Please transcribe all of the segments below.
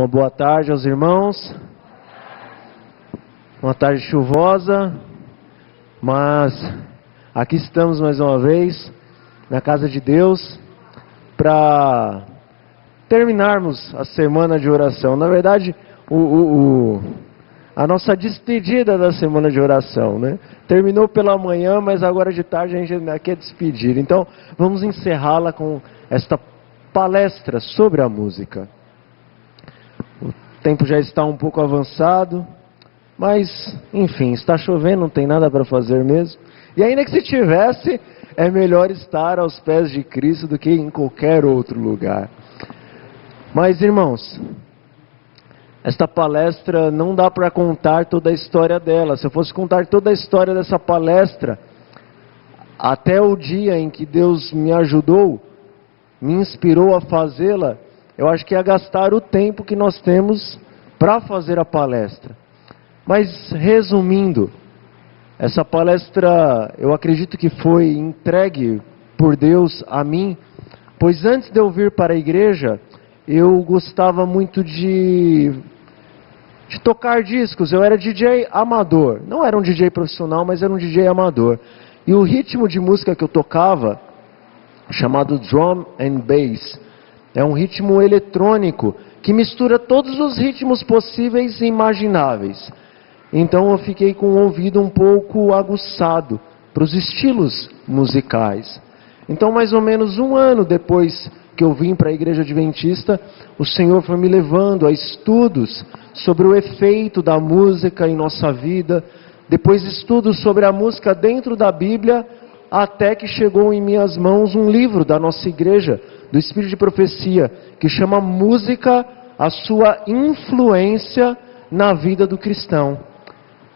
Uma boa tarde aos irmãos. Uma tarde chuvosa, mas aqui estamos mais uma vez na casa de Deus para terminarmos a semana de oração. Na verdade, a nossa despedida da semana de oração, né? Terminou pela manhã, mas agora de tarde a gente ainda quer despedir. Então, vamos encerrá-la com esta palestra sobre a música. O tempo já está um pouco avançado, mas, enfim, está chovendo, não tem nada para fazer mesmo. E ainda que se tivesse, é melhor estar aos pés de Cristo do que em qualquer outro lugar. Mas, irmãos, esta palestra não dá para contar toda a história dela. Se eu fosse contar toda a história dessa palestra, até o dia em que Deus me ajudou, me inspirou a fazê-la, eu acho que ia gastar o tempo que nós temos para fazer a palestra. Mas, resumindo, essa palestra eu acredito que foi entregue por Deus a mim, pois antes de eu vir para a igreja, eu gostava muito de tocar discos. Eu era DJ amador. Não era um DJ profissional, mas era um DJ amador. E o ritmo de música que eu tocava, chamado drum and bass, é um ritmo eletrônico que mistura todos os ritmos possíveis e imagináveis. Então eu fiquei com o ouvido um pouco aguçado para os estilos musicais. Então, mais ou menos um ano depois que eu vim para a Igreja Adventista, o Senhor foi me levando a estudos sobre o efeito da música em nossa vida, depois estudos sobre a música dentro da Bíblia, até que chegou em minhas mãos um livro da nossa igreja, do Espírito de Profecia, que chama Música, a sua influência na vida do cristão.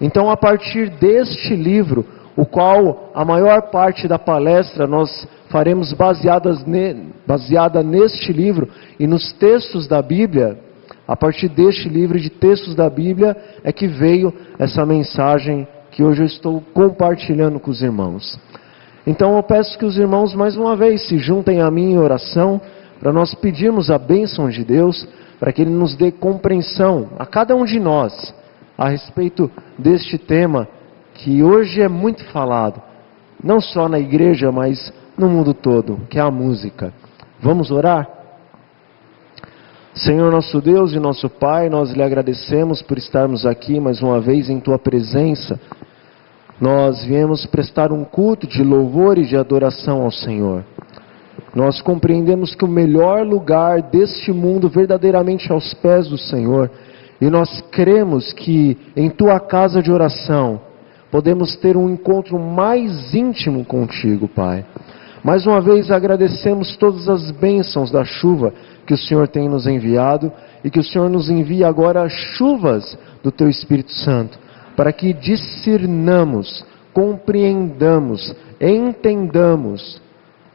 Então, a partir deste livro, o qual a maior parte da palestra nós faremos baseada neste livro e nos textos da Bíblia, a partir deste livro e de textos da Bíblia é que veio essa mensagem que hoje eu estou compartilhando com os irmãos. Então eu peço que os irmãos mais uma vez se juntem a mim em oração, para nós pedirmos a bênção de Deus, para que Ele nos dê compreensão a cada um de nós, a respeito deste tema que hoje é muito falado, não só na igreja, mas no mundo todo, que é a música. Vamos orar? Senhor nosso Deus e nosso Pai, nós lhe agradecemos por estarmos aqui mais uma vez em Tua presença. Nós viemos prestar um culto de louvor e de adoração ao Senhor. Nós compreendemos que o melhor lugar deste mundo verdadeiramente é aos pés do Senhor. E nós cremos que em Tua casa de oração podemos ter um encontro mais íntimo contigo, Pai. Mais uma vez agradecemos todas as bênçãos da chuva que o Senhor tem nos enviado e que o Senhor nos envia agora chuvas do Teu Espírito Santo, para que discernamos, compreendamos, entendamos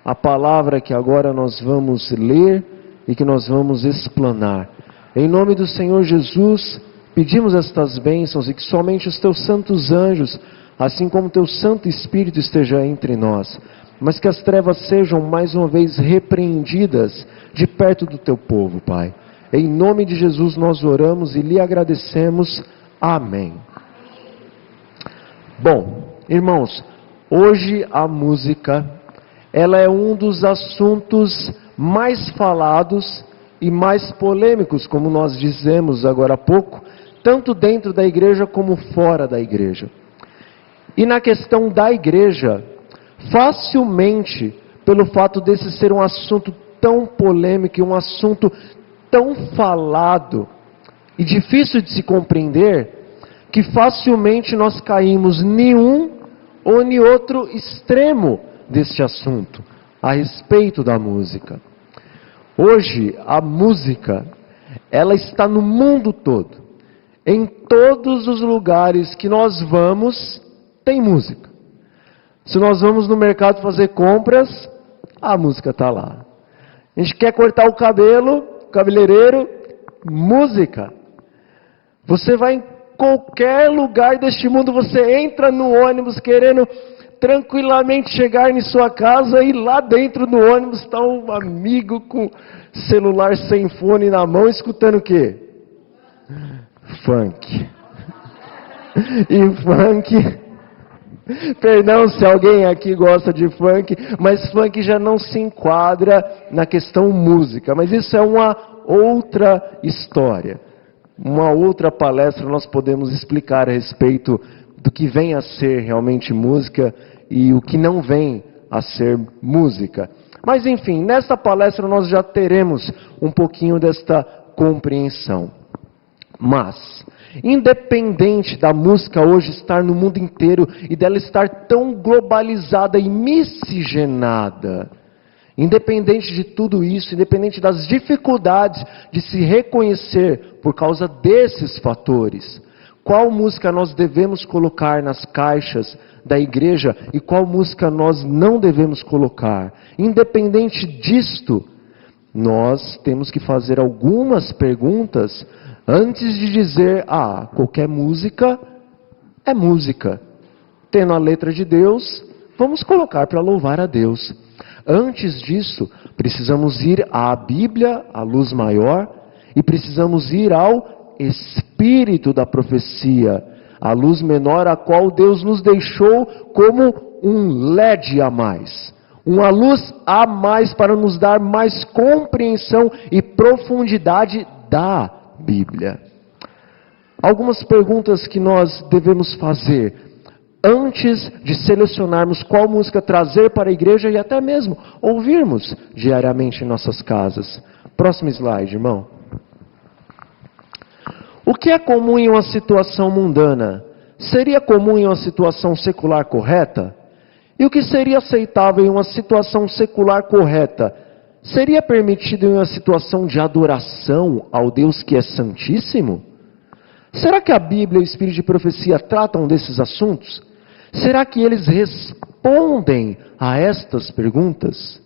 a palavra que agora nós vamos ler e que nós vamos explanar. Em nome do Senhor Jesus, pedimos estas bênçãos e que somente os Teus santos anjos, assim como o Teu Santo Espírito esteja entre nós, mas que as trevas sejam mais uma vez repreendidas de perto do Teu povo, Pai. Em nome de Jesus nós oramos e lhe agradecemos. Amém. Bom, irmãos, hoje a música, ela é um dos assuntos mais falados e mais polêmicos, como nós dizemos agora há pouco, tanto dentro da igreja como fora da igreja. E na questão da igreja, facilmente, pelo fato desse ser um assunto tão polêmico e um assunto tão falado e difícil de se compreender, que facilmente nós caímos em um ou em outro extremo deste assunto, a respeito da música. Hoje, a música, ela está no mundo todo. Em todos os lugares que nós vamos, tem música. Se nós vamos no mercado fazer compras, a música está lá. A gente quer cortar o cabelo, cabeleireiro, música. Você vai em qualquer lugar deste mundo, você entra no ônibus querendo tranquilamente chegar em sua casa e lá dentro do ônibus está um amigo com celular sem fone na mão escutando o quê? funk. E funk, perdão se alguém aqui gosta de funk, mas funk já não se enquadra na questão música, mas isso é uma outra história. Uma outra palestra nós podemos explicar a respeito do que vem a ser realmente música e o que não vem a ser música. Mas enfim, nesta palestra nós já teremos um pouquinho desta compreensão. Mas, independente da música hoje estar no mundo inteiro e dela estar tão globalizada e miscigenada, independente de tudo isso, independente das dificuldades de se reconhecer por causa desses fatores, qual música nós devemos colocar nas caixas da igreja e qual música nós não devemos colocar? Independente disto, nós temos que fazer algumas perguntas antes de dizer, qualquer música é música. Tendo a letra de Deus, vamos colocar para louvar a Deus. Antes disso, precisamos ir à Bíblia, à luz maior, e precisamos ir ao Espírito da profecia, a luz menor, a qual Deus nos deixou como um LED a mais. Uma luz a mais para nos dar mais compreensão e profundidade da Bíblia. Algumas perguntas que nós devemos fazer antes de selecionarmos qual música trazer para a igreja e até mesmo ouvirmos diariamente em nossas casas. Próximo slide, irmão. O que é comum em uma situação mundana seria comum em uma situação secular correta? E o que seria aceitável em uma situação secular correta seria permitido em uma situação de adoração ao Deus que é santíssimo? Será que a Bíblia e o Espírito de profecia tratam desses assuntos? Será que eles respondem a estas perguntas?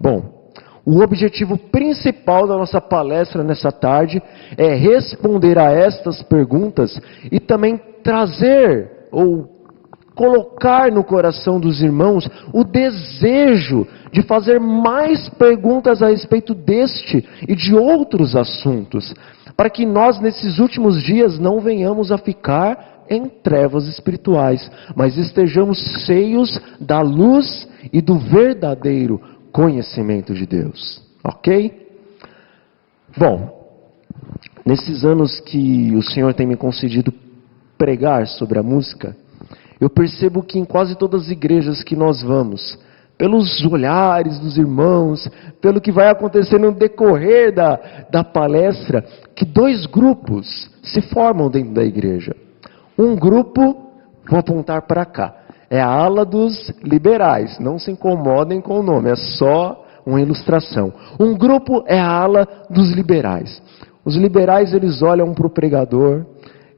Bom, o objetivo principal da nossa palestra nessa tarde é responder a estas perguntas e também trazer ou colocar no coração dos irmãos o desejo de fazer mais perguntas a respeito deste e de outros assuntos, para que nós nesses últimos dias não venhamos a ficar em trevas espirituais, mas estejamos cheios da luz e do verdadeiro conhecimento de Deus, ok? Bom, nesses anos que o Senhor tem me concedido pregar sobre a música, eu percebo que em quase todas as igrejas que nós vamos, pelos olhares dos irmãos, pelo que vai acontecer no decorrer da palestra, que dois grupos se formam dentro da igreja. Um grupo, vou apontar para cá, é a ala dos liberais, não se incomodem com o nome, é só uma ilustração. Um grupo é a ala dos liberais. Os liberais, eles olham para o pregador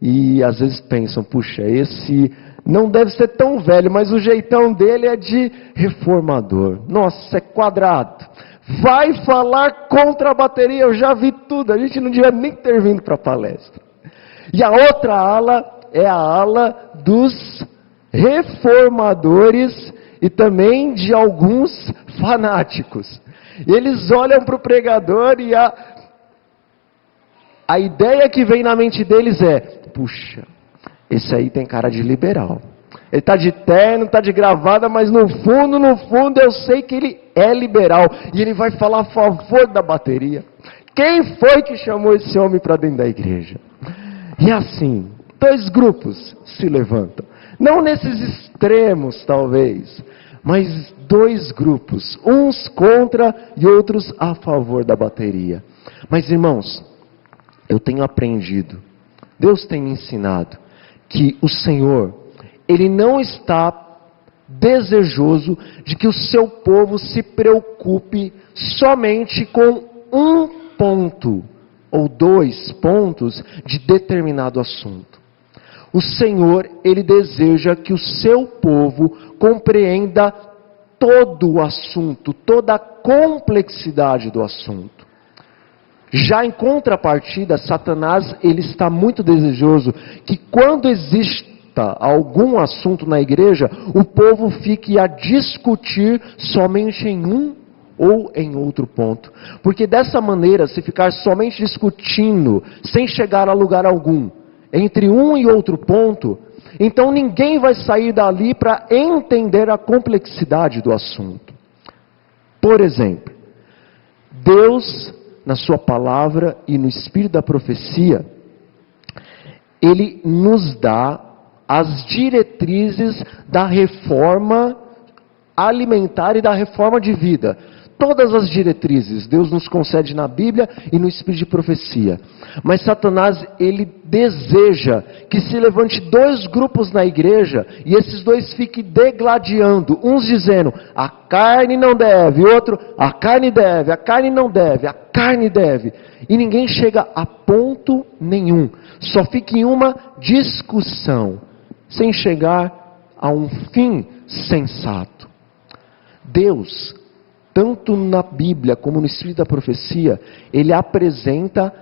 e às vezes pensam, puxa, esse não deve ser tão velho, mas o jeitão dele é de reformador. Nossa, é quadrado. Vai falar contra a bateria, eu já vi tudo, a gente não devia nem ter vindo para a palestra. E a outra ala é a ala dos reformadores e também de alguns fanáticos. Eles olham para o pregador e a ideia que vem na mente deles é, puxa, esse aí tem cara de liberal. Ele está de terno, está de gravata, mas no fundo eu sei que ele é liberal. E ele vai falar a favor da bateria. Quem foi que chamou esse homem para dentro da igreja? E assim, dois grupos se levantam. Não nesses extremos, talvez, mas dois grupos. Uns contra e outros a favor da bateria. Mas irmãos, eu tenho aprendido, Deus tem me ensinado, que o Senhor, Ele não está desejoso de que o seu povo se preocupe somente com um ponto ou dois pontos de determinado assunto. O Senhor, Ele deseja que o seu povo compreenda todo o assunto, toda a complexidade do assunto. Já em contrapartida, Satanás, ele está muito desejoso que quando exista algum assunto na igreja, o povo fique a discutir somente em um ou em outro ponto. Porque dessa maneira, se ficar somente discutindo, sem chegar a lugar algum, entre um e outro ponto, então ninguém vai sair dali para entender a complexidade do assunto. Por exemplo, Deus, na sua palavra e no espírito da profecia, Ele nos dá as diretrizes da reforma alimentar e da reforma de vida. Todas as diretrizes Deus nos concede na Bíblia e no espírito de profecia. Mas Satanás, ele deseja que se levante dois grupos na igreja e esses dois fiquem degladiando, uns dizendo, a carne não deve, outro, a carne deve, a carne não deve, a carne deve. E ninguém chega a ponto nenhum, só fica em uma discussão, sem chegar a um fim sensato. Deus, tanto na Bíblia como no espírito da profecia, Ele apresenta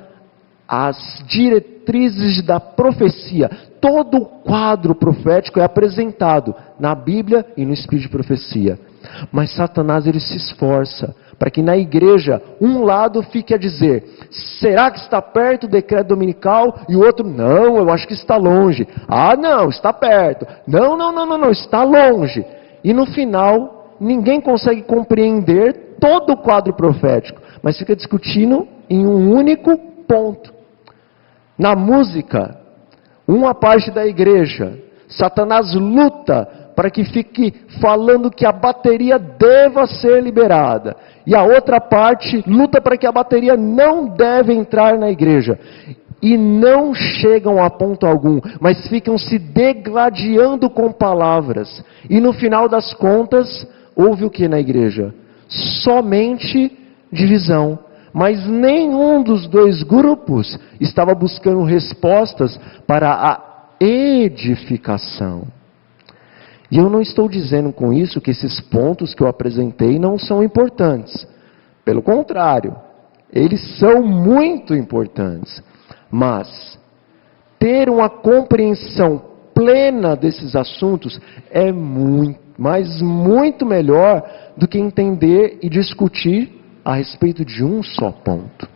as diretrizes da profecia. Todo o quadro profético é apresentado na Bíblia e no espírito de profecia. Mas Satanás, ele se esforça para que na igreja um lado fique a dizer, será que está perto o decreto dominical? E o outro, não, eu acho que está longe. Ah, não, está perto. Não, está longe. E no final, ninguém consegue compreender todo o quadro profético, mas fica discutindo em um único ponto. Na música, uma parte da igreja, Satanás luta para que fique falando que a bateria deva ser liberada, e a outra parte luta para que a bateria não deve entrar na igreja, e não chegam a ponto algum, mas ficam se degladiando com palavras, e no final das contas, houve o que na igreja? Somente divisão. Mas nenhum dos dois grupos estava buscando respostas para a edificação. E eu não estou dizendo com isso que esses pontos que eu apresentei não são importantes. Pelo contrário, eles são muito importantes. Mas ter uma compreensão plena desses assuntos é muito melhor do que entender e discutir a respeito de um só ponto.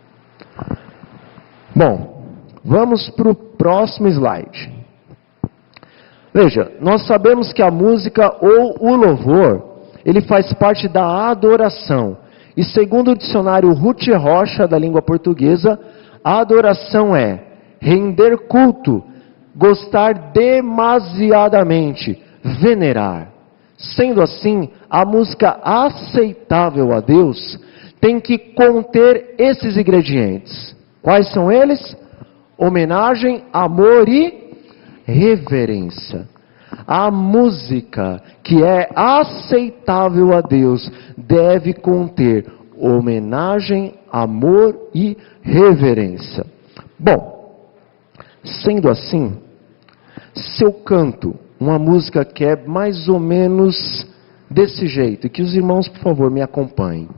Bom, vamos para o próximo slide. Veja, nós sabemos que a música ou o louvor, ele faz parte da adoração. E segundo o dicionário Ruth Rocha, da língua portuguesa, a adoração é render culto, gostar demasiadamente, venerar. Sendo assim, a música aceitável a Deus tem que conter esses ingredientes. Quais são eles? Homenagem, amor e reverência. A música que é aceitável a Deus deve conter homenagem, amor e reverência. Bom, sendo assim, se eu canto uma música que é mais ou menos desse jeito, e que os irmãos, por favor, me acompanhem.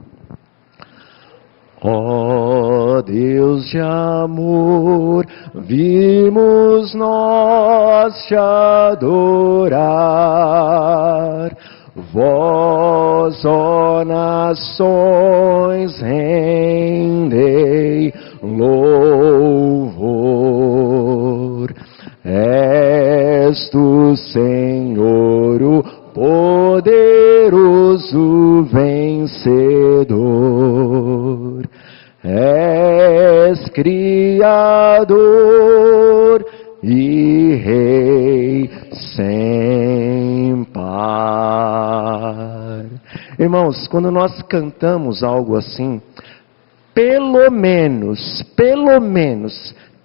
Ó Deus de amor, vimos nós te adorar. Vós, ó nações, rendei louvor. És tu, Senhor, o poderoso vencedor. És Criador e Rei sem par. Irmãos, quando nós cantamos algo assim, pelo menos,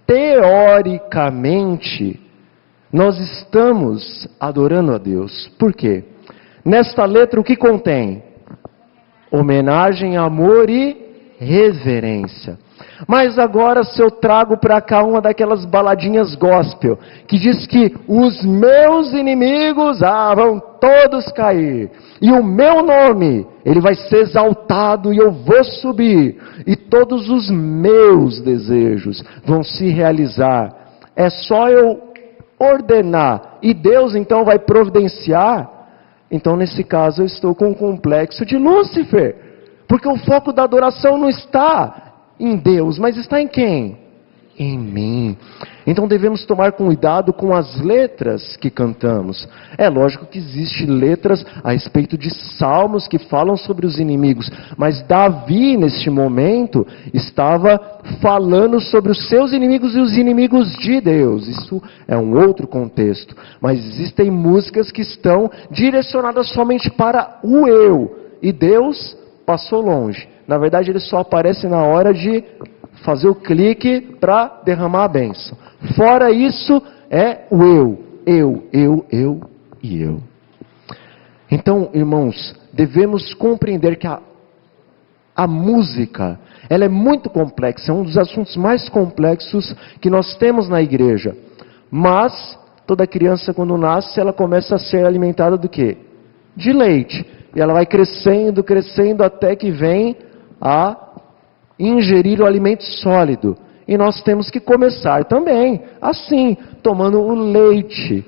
teoricamente, nós estamos adorando a Deus. Por quê? Nesta letra o que contém? Homenagem, amor e reverência. Mas agora se eu trago para cá uma daquelas baladinhas gospel, que diz que os meus inimigos vão todos cair, e o meu nome, ele vai ser exaltado e eu vou subir, e todos os meus desejos vão se realizar. É só eu ordenar, e Deus então vai providenciar. Então nesse caso eu estou com o complexo de Lúcifer, porque o foco da adoração não está em Deus, mas está em quem? em mim. Então devemos tomar cuidado com as letras que cantamos. É lógico que existem letras a respeito de salmos que falam sobre os inimigos, mas Davi, neste momento, estava falando sobre os seus inimigos e os inimigos de Deus. Isso é um outro contexto. Mas existem músicas que estão direcionadas somente para o eu, e Deus passou longe. Na verdade, ele só aparece na hora de fazer o clique para derramar a bênção. Fora isso, é o eu e eu. Então, irmãos, devemos compreender que a música, ela é muito complexa, é um dos assuntos mais complexos que nós temos na igreja. Mas, toda criança quando nasce, ela começa a ser alimentada do quê? De leite. E ela vai crescendo, crescendo, até que vem a ingerir o alimento sólido. E nós temos que começar também, assim, tomando o leite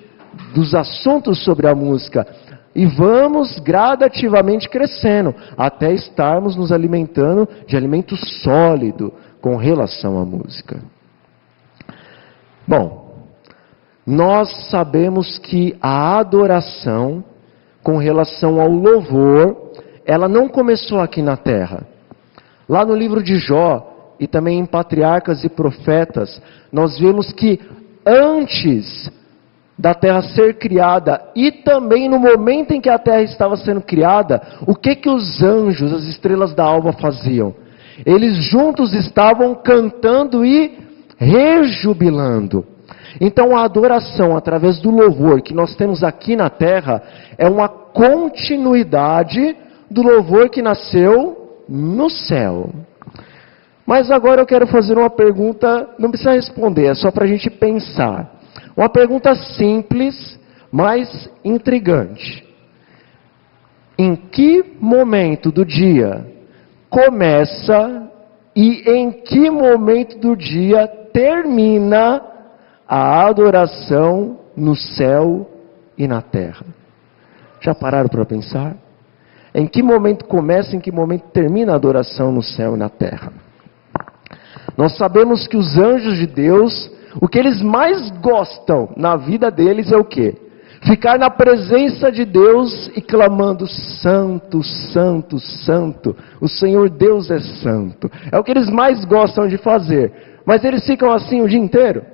dos assuntos sobre a música. E vamos gradativamente crescendo, até estarmos nos alimentando de alimento sólido com relação à música. Bom, nós sabemos que a adoração, com relação ao louvor, ela não começou aqui na terra. Lá no livro de Jó, e também em Patriarcas e Profetas, nós vemos que antes da terra ser criada, e também no momento em que a terra estava sendo criada, o que os anjos, as estrelas da alva faziam? Eles juntos estavam cantando e rejubilando. Então a adoração através do louvor que nós temos aqui na terra, é uma continuidade do louvor que nasceu no céu. Mas agora eu quero fazer uma pergunta, não precisa responder, é só para a gente pensar. Uma pergunta simples, mas intrigante. Em que momento do dia começa e em que momento do dia termina a adoração no céu e na terra? Já pararam para pensar? Em que momento começa, em que momento termina a adoração no céu e na terra? Nós sabemos que os anjos de Deus, o que eles mais gostam na vida deles é o quê? Ficar na presença de Deus e clamando: Santo, Santo, Santo, o Senhor Deus é santo. É o que eles mais gostam de fazer. Mas eles ficam assim o dia inteiro?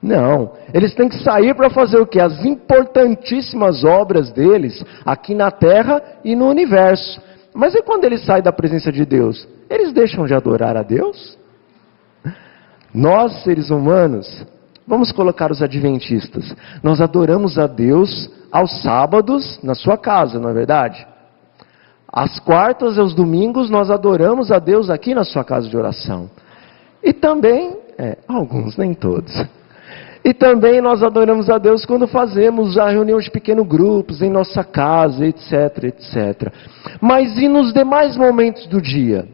Não, eles têm que sair para fazer o quê? As importantíssimas obras deles, aqui na terra e no universo. Mas e quando eles saem da presença de Deus? Eles deixam de adorar a Deus? Nós, seres humanos, vamos colocar os adventistas, nós adoramos a Deus aos sábados na sua casa, não é verdade? Às quartas e aos domingos nós adoramos a Deus aqui na sua casa de oração. E também, alguns, nem todos. E também nós adoramos a Deus quando fazemos a reunião de pequenos grupos em nossa casa, etc, etc. Mas e nos demais momentos do dia?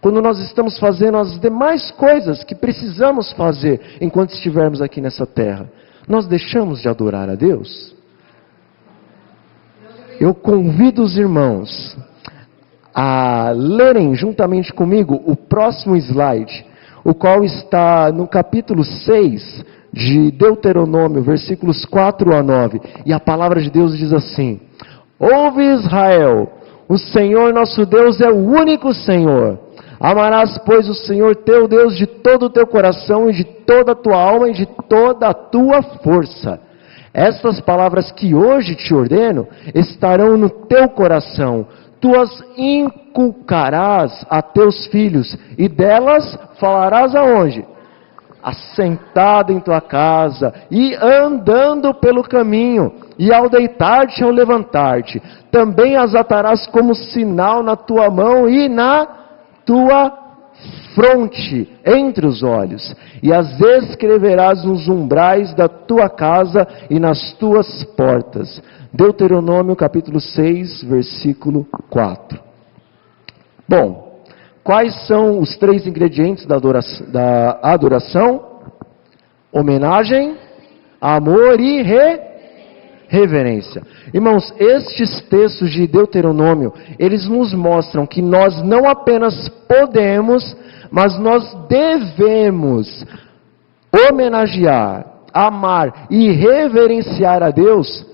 Quando nós estamos fazendo as demais coisas que precisamos fazer enquanto estivermos aqui nessa terra, nós deixamos de adorar a Deus? Eu convido os irmãos a lerem juntamente comigo o próximo slide, o qual está no capítulo 6 de Deuteronômio, versículos 4 a 9. E a palavra de Deus diz assim: Ouve, Israel, o Senhor nosso Deus é o único Senhor. Amarás, pois, o Senhor teu Deus de todo o teu coração e de toda a tua alma e de toda a tua força. Estas palavras que hoje te ordeno estarão no teu coração. Tu as inculcarás a teus filhos e delas falarás aonde? Assentado em tua casa e andando pelo caminho, e ao deitar-te e ao levantar-te. Também as atarás como sinal na tua mão e na tua fronte, entre os olhos, e as escreverás nos umbrais da tua casa e nas tuas portas. Deuteronômio capítulo 6, versículo 4. Bom, quais são os 3 ingredientes da adoração? Homenagem, amor e reverência. Irmãos, estes textos de Deuteronômio, eles nos mostram que nós não apenas podemos, mas nós devemos homenagear, amar e reverenciar a Deus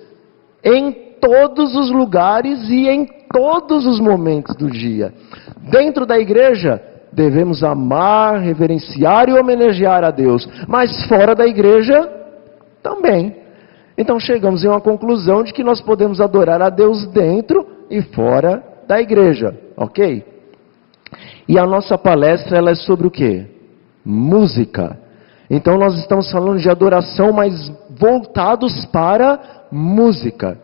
em todos os lugares e em todos os momentos do dia. Dentro da igreja, devemos amar, reverenciar e homenagear a Deus, mas fora da igreja, também. Então chegamos em uma conclusão de que nós podemos adorar a Deus dentro e fora da igreja, ok? E a nossa palestra, ela é sobre o quê? Música. Então nós estamos falando de adoração, mas voltados para música.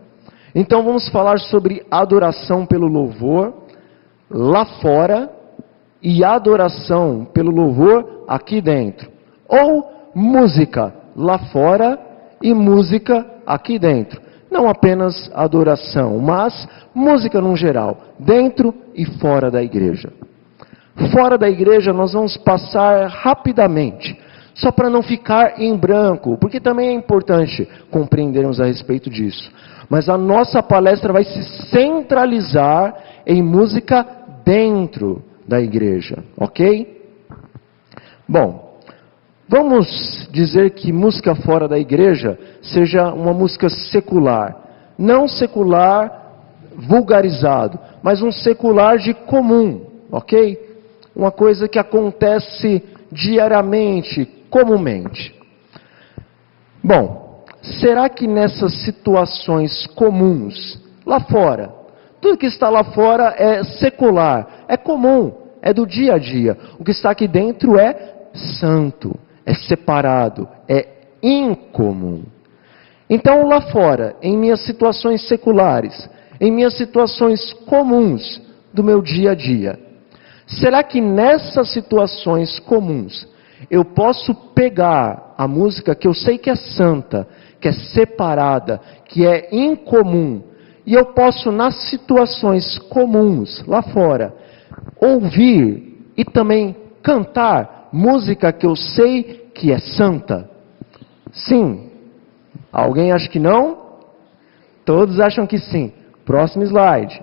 Então vamos falar sobre adoração pelo louvor lá fora e adoração pelo louvor aqui dentro. Ou música lá fora e música aqui dentro. Não apenas adoração, mas música no geral, dentro e fora da igreja. Fora da igreja nós vamos passar rapidamente, só para não ficar em branco, porque também é importante compreendermos a respeito disso. Mas a nossa palestra vai se centralizar em música dentro da igreja, ok? Bom, vamos dizer que música fora da igreja seja uma música secular. Não secular vulgarizado, mas um secular de comum, ok? Uma coisa que acontece diariamente, comumente. Bom, será que nessas situações comuns, lá fora, tudo que está lá fora é secular, é comum, é do dia a dia. O que está aqui dentro é santo, é separado, é incomum. Então lá fora, em minhas situações seculares, em minhas situações comuns do meu dia a dia, será que nessas situações comuns eu posso pegar a música que eu sei que é santa, que é separada, que é incomum, e eu posso nas situações comuns lá fora ouvir e também cantar música que eu sei que é santa? Sim. Alguém acha que não? Todos acham que sim. Próximo slide.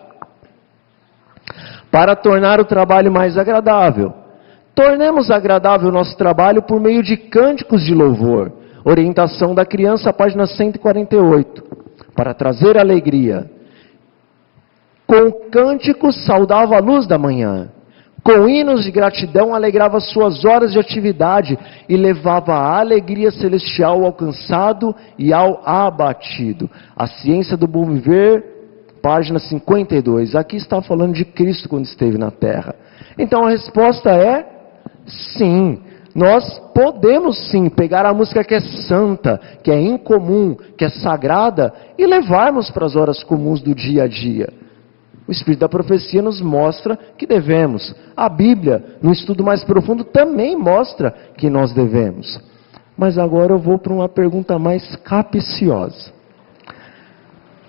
Para tornar o trabalho mais agradável. Tornemos agradável o nosso trabalho por meio de cânticos de louvor. Orientação da criança, página 148. Para trazer alegria. Com cânticos saudava a luz da manhã. Com hinos de gratidão alegrava suas horas de atividade e levava a alegria celestial ao cansado e ao abatido. A ciência do bom viver, página 52. Aqui está falando de Cristo quando esteve na terra. Então a resposta é sim. Nós podemos sim pegar a música que é santa, que é incomum, que é sagrada e levarmos para as horas comuns do dia a dia. O Espírito da Profecia nos mostra que devemos. A Bíblia, no estudo mais profundo, também mostra que nós devemos. Mas agora eu vou para uma pergunta mais capciosa.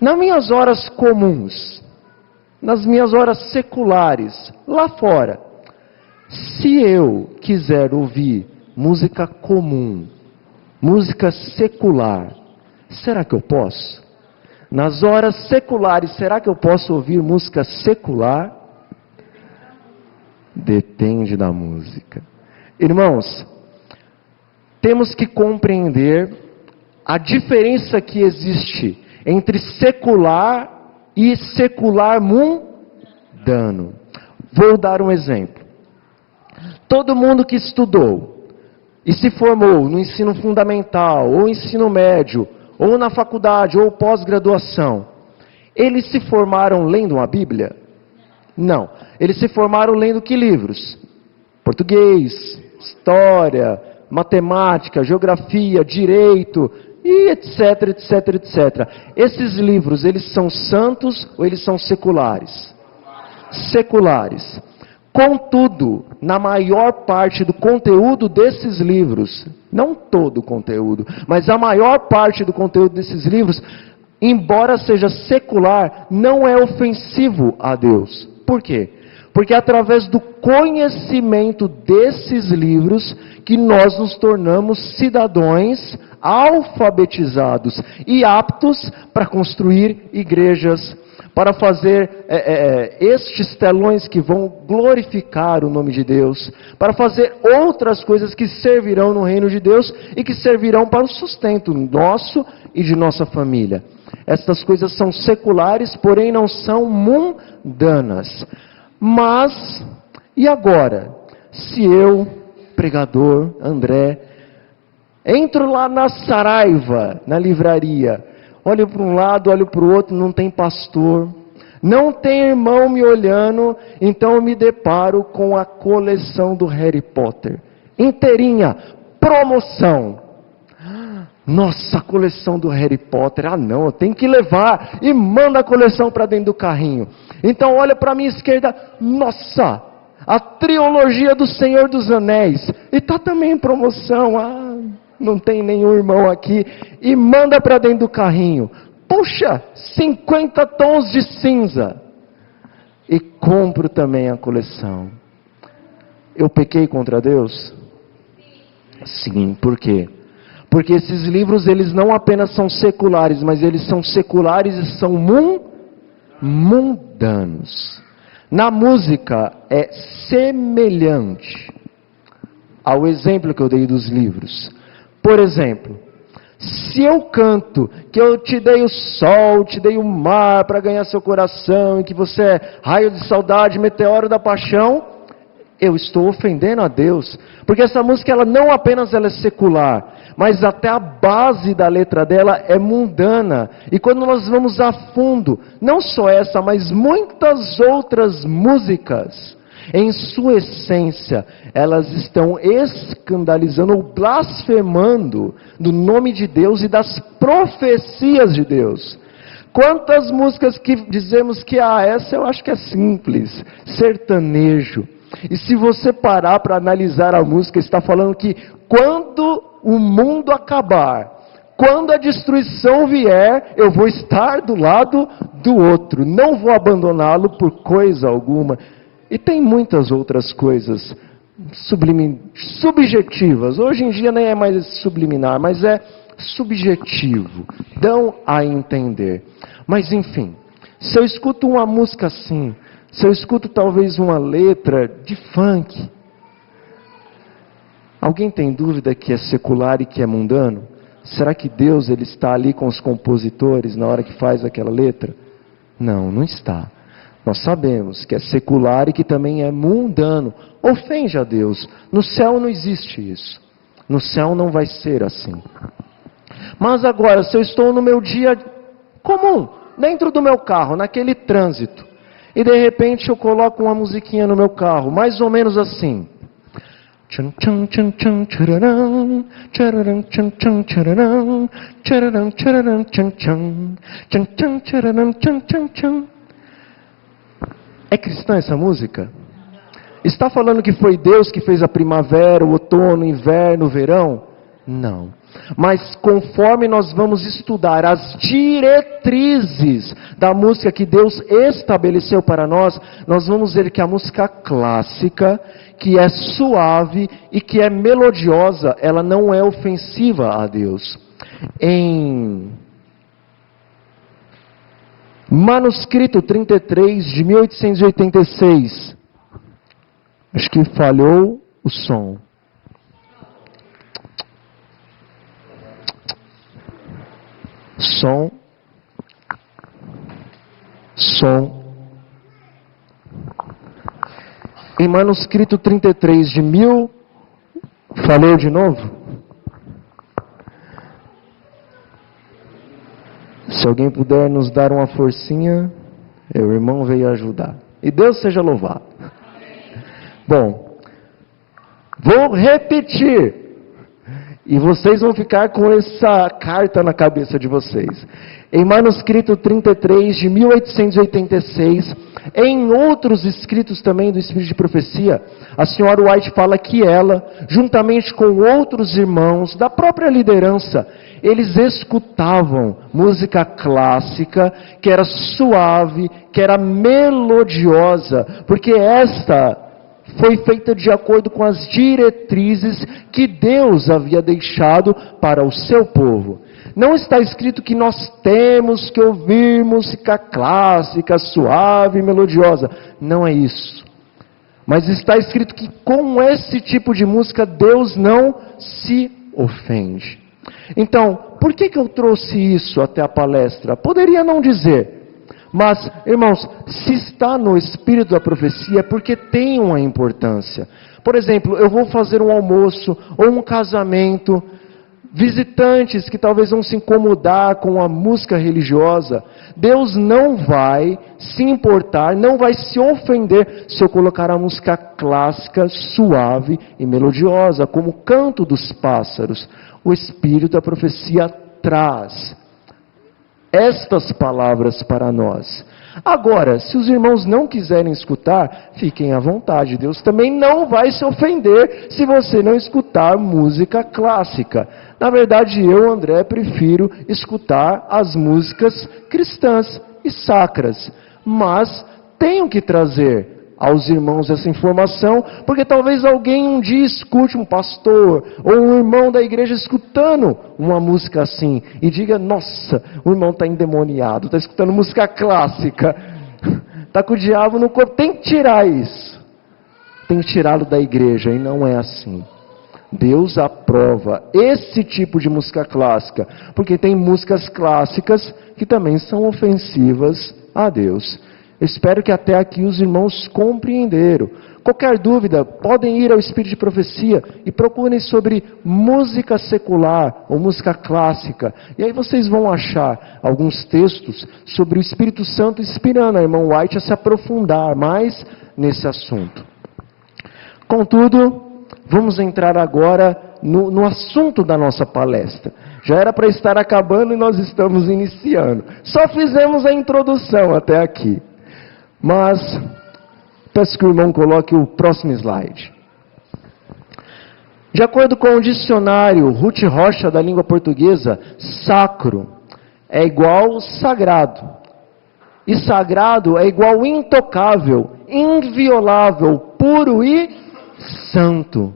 Nas minhas horas comuns, nas minhas horas seculares, lá fora, se eu quiser ouvir música comum, música secular, será que eu posso? Nas horas seculares, será que eu posso ouvir música secular? Depende da música. Irmãos, temos que compreender a diferença que existe entre secular e secular mundano. Vou dar um exemplo. Todo mundo que estudou e se formou no ensino fundamental ou ensino médio, ou na faculdade, ou pós-graduação, eles se formaram lendo uma Bíblia? Não. Eles se formaram lendo que livros? Português, história, matemática, geografia, direito, e etc, etc, etc. Esses livros, eles são santos ou eles são seculares? Seculares. Contudo, na maior parte do conteúdo desses livros, não todo o conteúdo, mas a maior parte do conteúdo desses livros, embora seja secular, não é ofensivo a Deus. Por quê? Porque é através do conhecimento desses livros que nós nos tornamos cidadãos alfabetizados e aptos para construir igrejas, para fazer estes telões que vão glorificar o nome de Deus, para fazer outras coisas que servirão no reino de Deus e que servirão para o sustento nosso e de nossa família. Estas coisas são seculares, porém não são mundanas. Mas, e agora? Se eu, pregador, André, entro lá na Saraiva, na livraria, olho para um lado, olho para o outro, não tem pastor, não tem irmão me olhando, então eu me deparo com a coleção do Harry Potter, inteirinha, promoção. Nossa, a coleção do Harry Potter, não, eu tenho que levar, e manda a coleção para dentro do carrinho. Então olha para a minha esquerda, nossa, a trilogia do Senhor dos Anéis, e está também em promoção, não tem nenhum irmão aqui, e manda para dentro do carrinho. Puxa, 50 tons de cinza, e compro também a coleção. Eu pequei contra Deus? Sim, por quê? Porque esses livros, eles não apenas são seculares, mas eles são seculares e são mundanos. Na música, é semelhante ao exemplo que eu dei dos livros. Por exemplo, se eu canto que eu te dei o sol, te dei o mar para ganhar seu coração, e que você é raio de saudade, meteoro da paixão, eu estou ofendendo a Deus, porque essa música ela não apenas ela é secular, mas até a base da letra dela é mundana. E quando nós vamos a fundo, não só essa, mas muitas outras músicas, em sua essência, elas estão escandalizando ou blasfemando do nome de Deus e das profecias de Deus. Quantas músicas que dizemos que essa eu acho que é simples, sertanejo. E se você parar para analisar a música, está falando que quando o mundo acabar, quando a destruição vier, eu vou estar do lado do outro, não vou abandoná-lo por coisa alguma. E tem muitas outras coisas subjetivas, hoje em dia nem é mais subliminar, mas é subjetivo, dão a entender. Mas enfim, se eu escuto uma música assim, se eu escuto talvez uma letra de funk, alguém tem dúvida que é secular e que é mundano? Será que Deus ele está ali com os compositores na hora que faz aquela letra? Não, não está. Nós sabemos que é secular e que também é mundano. Ofende a Deus. No céu não existe isso. No céu não vai ser assim. Mas agora, se eu estou no meu dia comum, dentro do meu carro, naquele trânsito, e de repente eu coloco uma musiquinha no meu carro, mais ou menos assim. É cristã essa música? Está falando que foi Deus que fez a primavera, o outono, o inverno, o verão? Não. Mas conforme nós vamos estudar as diretrizes da música que Deus estabeleceu para nós, nós vamos ver que a música clássica, que é suave e que é melodiosa, ela não é ofensiva a Deus. Em Manuscrito 33 de 1886, acho que falhou o som. Som. Em Manuscrito 33 de 1000, falhou de novo? Se alguém puder nos dar uma forcinha, o irmão veio ajudar. E Deus seja louvado. Bom, vou repetir. E vocês vão ficar com essa carta na cabeça de vocês. Em manuscrito 33 de 1886, em outros escritos também do Espírito de Profecia, a senhora White fala que ela, juntamente com outros irmãos da própria liderança, eles escutavam música clássica, que era suave, que era melodiosa, porque esta foi feita de acordo com as diretrizes que Deus havia deixado para o seu povo. Não está escrito que nós temos que ouvir música clássica, suave, melodiosa. Não é isso. Mas está escrito que com esse tipo de música Deus não se ofende. Então, por que eu trouxe isso até a palestra? Poderia não dizer. Mas, irmãos, se está no espírito da profecia é porque tem uma importância. Por exemplo, eu vou fazer um almoço ou um casamento, visitantes que talvez vão se incomodar com a música religiosa, Deus não vai se importar, não vai se ofender se eu colocar a música clássica, suave e melodiosa, como o canto dos pássaros. O espírito da profecia traz estas palavras para nós. Agora, se os irmãos não quiserem escutar, fiquem à vontade. Deus também não vai se ofender se você não escutar música clássica. Na verdade, eu, André, prefiro escutar as músicas cristãs e sacras. Mas tenho que trazer aos irmãos essa informação, porque talvez alguém um dia escute um pastor ou um irmão da igreja escutando uma música assim e diga: nossa, o irmão está endemoniado, está escutando música clássica, está com o diabo no corpo. Tem que tirar isso, tem que tirá-lo da igreja. E não é assim. Deus aprova esse tipo de música clássica, porque tem músicas clássicas que também são ofensivas a Deus. Eu espero que até aqui os irmãos compreenderam. Qualquer dúvida, podem ir ao Espírito de Profecia e procurem sobre música secular ou música clássica. E aí vocês vão achar alguns textos sobre o Espírito Santo inspirando a irmã White a se aprofundar mais nesse assunto. Contudo, vamos entrar agora no assunto da nossa palestra. Já era para estar acabando e nós estamos iniciando. Só fizemos a introdução até aqui. Mas, peço que o irmão coloque o próximo slide. De acordo com o dicionário Ruth Rocha da língua portuguesa, sacro é igual sagrado. E sagrado é igual intocável, inviolável, puro e santo.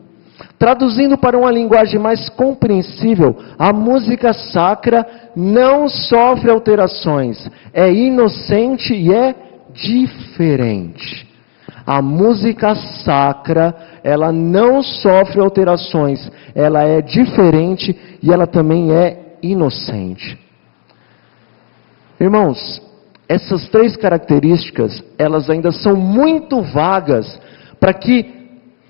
Traduzindo para uma linguagem mais compreensível, a música sacra não sofre alterações, é inocente e é diferente. A música sacra, ela não sofre alterações, ela é diferente e ela também é inocente. Irmãos, essas três características, elas ainda são muito vagas para que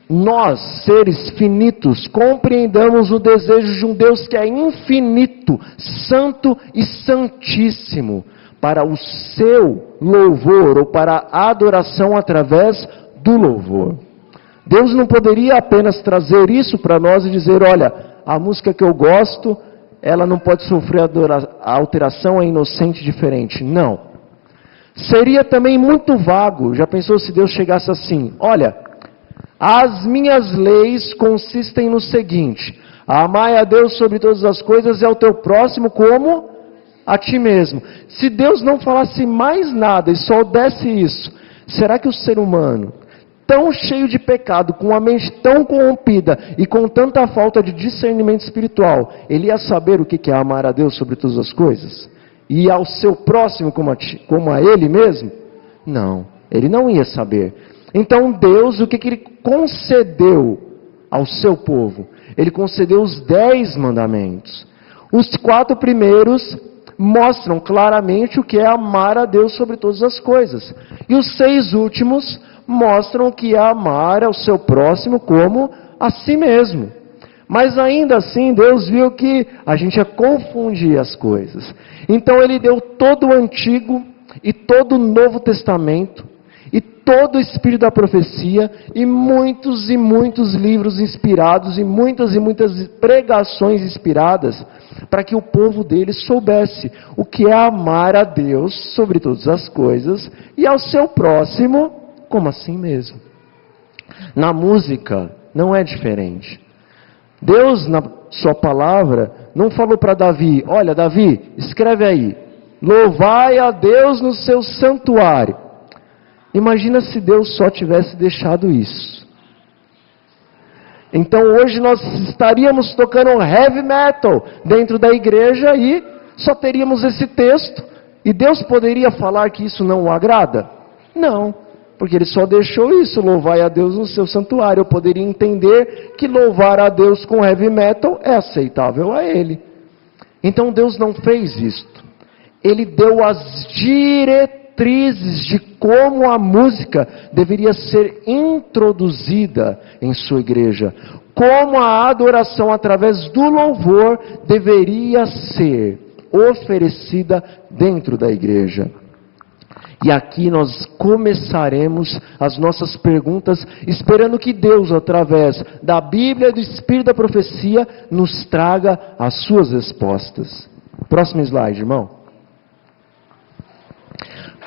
nós, seres finitos, compreendamos o desejo de um Deus que é infinito, santo e santíssimo, para o seu louvor, ou para a adoração através do louvor. Deus não poderia apenas trazer isso para nós e dizer: olha, a música que eu gosto, ela não pode sofrer a alteração, é inocente e diferente. Não. Seria também muito vago. Já pensou se Deus chegasse assim: olha, as minhas leis consistem no seguinte: amai a Deus sobre todas as coisas e ao teu próximo como a ti mesmo. Se Deus não falasse mais nada e só desse isso, será que o ser humano, tão cheio de pecado, com a mente tão corrompida e com tanta falta de discernimento espiritual, ele ia saber o que é amar a Deus sobre todas as coisas? E ao seu próximo como a ele mesmo? Não, ele não ia saber. Então Deus, o que ele concedeu ao seu povo? Ele concedeu os 10 mandamentos. Os 4 primeiros mostram claramente o que é amar a Deus sobre todas as coisas. E os 6 últimos mostram o que é amar ao seu próximo como a si mesmo. Mas ainda assim, Deus viu que a gente ia confundir as coisas. Então Ele deu todo o Antigo e todo o Novo Testamento, e todo o espírito da profecia e muitos livros inspirados e muitas pregações inspiradas para que o povo dele soubesse o que é amar a Deus sobre todas as coisas e ao seu próximo como assim mesmo. Na música não é diferente. Deus, na sua palavra, não falou para Davi: olha, Davi, escreve aí, louvai a Deus no seu santuário. Imagina se Deus só tivesse deixado isso. Então hoje nós estaríamos tocando heavy metal dentro da igreja e só teríamos esse texto. E Deus poderia falar que isso não o agrada? Não, porque Ele só deixou isso, louvai a Deus no seu santuário. Eu poderia entender que louvar a Deus com heavy metal é aceitável a Ele. Então Deus não fez isto. Ele deu as diretrizes de como a música deveria ser introduzida em sua igreja, como a adoração através do louvor deveria ser oferecida dentro da igreja. E aqui nós começaremos as nossas perguntas, esperando que Deus, através da Bíblia e do Espírito da Profecia, nos traga as suas respostas. Próximo slide, irmão.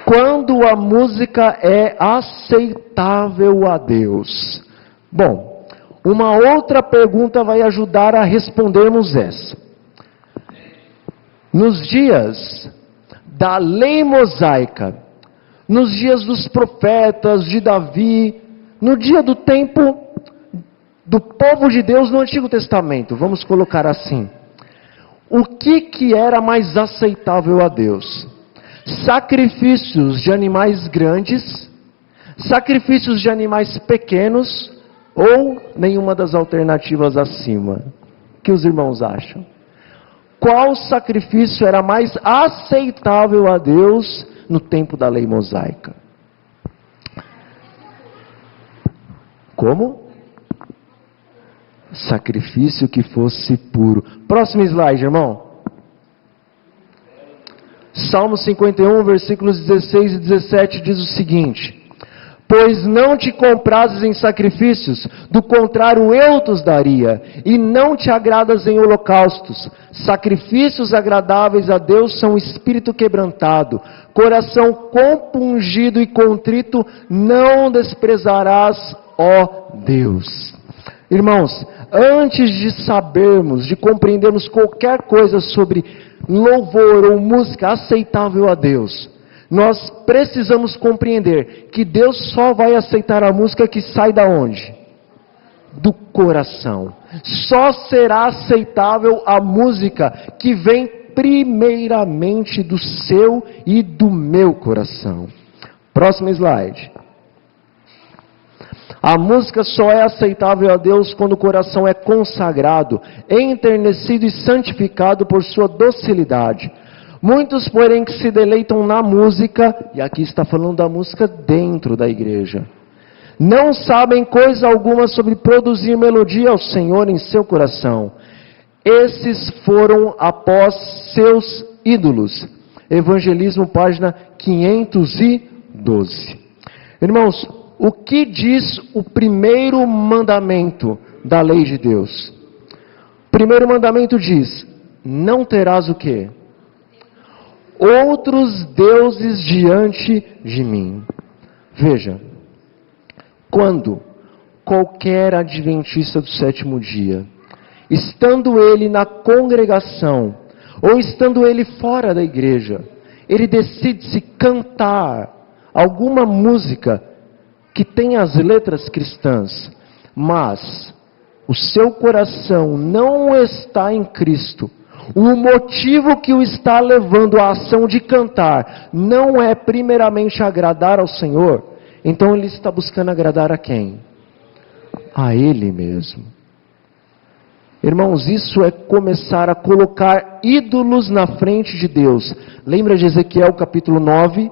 Quando a música é aceitável a Deus? Bom, uma outra pergunta vai ajudar a respondermos essa. Nos dias da lei mosaica, nos dias dos profetas, de Davi, no dia do tempo do povo de Deus no Antigo Testamento, vamos colocar assim, o que era mais aceitável a Deus? Sacrifícios de animais grandes, sacrifícios de animais pequenos, ou nenhuma das alternativas acima? O que os irmãos acham? Qual sacrifício era mais aceitável a Deus no tempo da lei mosaica? Como? Sacrifício que fosse puro. Próximo slide, irmão. Salmo 51, versículos 16 e 17 diz o seguinte: pois não te comprases em sacrifícios, do contrário eu te os daria, e não te agradas em holocaustos. Sacrifícios agradáveis a Deus são espírito quebrantado, coração compungido e contrito não desprezarás, ó Deus. Irmãos, antes de sabermos, de compreendermos qualquer coisa sobre louvor ou música aceitável a Deus, nós precisamos compreender que Deus só vai aceitar a música que sai da onde? Do coração. Só será aceitável a música que vem primeiramente do seu e do meu coração. Próximo slide. A música só é aceitável a Deus quando o coração é consagrado, enternecido e santificado por sua docilidade. Muitos, porém, que se deleitam na música, e aqui está falando da música dentro da igreja, não sabem coisa alguma sobre produzir melodia ao Senhor em seu coração. Esses foram após seus ídolos. Evangelismo, página 512. Irmãos, o que diz o primeiro mandamento da lei de Deus? O primeiro mandamento diz: não terás o quê? Outros deuses diante de mim. Veja, quando qualquer adventista do sétimo dia, estando ele na congregação, ou estando ele fora da igreja, ele decide se cantar alguma música que tem as letras cristãs, mas o seu coração não está em Cristo, o motivo que o está levando à ação de cantar não é primeiramente agradar ao Senhor, então ele está buscando agradar a quem? A Ele mesmo. Irmãos, isso é começar a colocar ídolos na frente de Deus. Lembra de Ezequiel capítulo 9?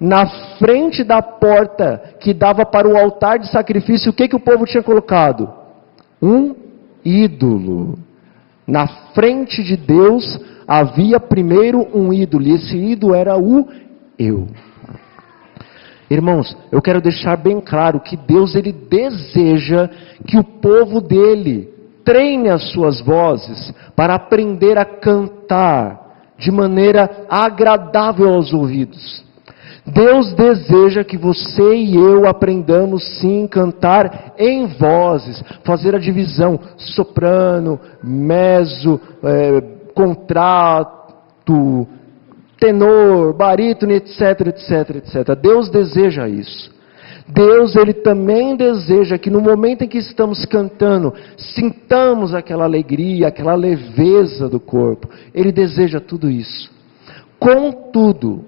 Na frente da porta que dava para o altar de sacrifício, o que o povo tinha colocado? Um ídolo. Na frente de Deus havia primeiro um ídolo, e esse ídolo era o eu. Irmãos, eu quero deixar bem claro que Deus, Ele deseja que o povo dEle treine as suas vozes para aprender a cantar de maneira agradável aos ouvidos. Deus deseja que você e eu aprendamos sim cantar em vozes, fazer a divisão soprano, mezzo, contralto, tenor, barítono, etc, etc, etc. Deus deseja isso. Deus, Ele também deseja que no momento em que estamos cantando, sintamos aquela alegria, aquela leveza do corpo. Ele deseja tudo isso. Contudo,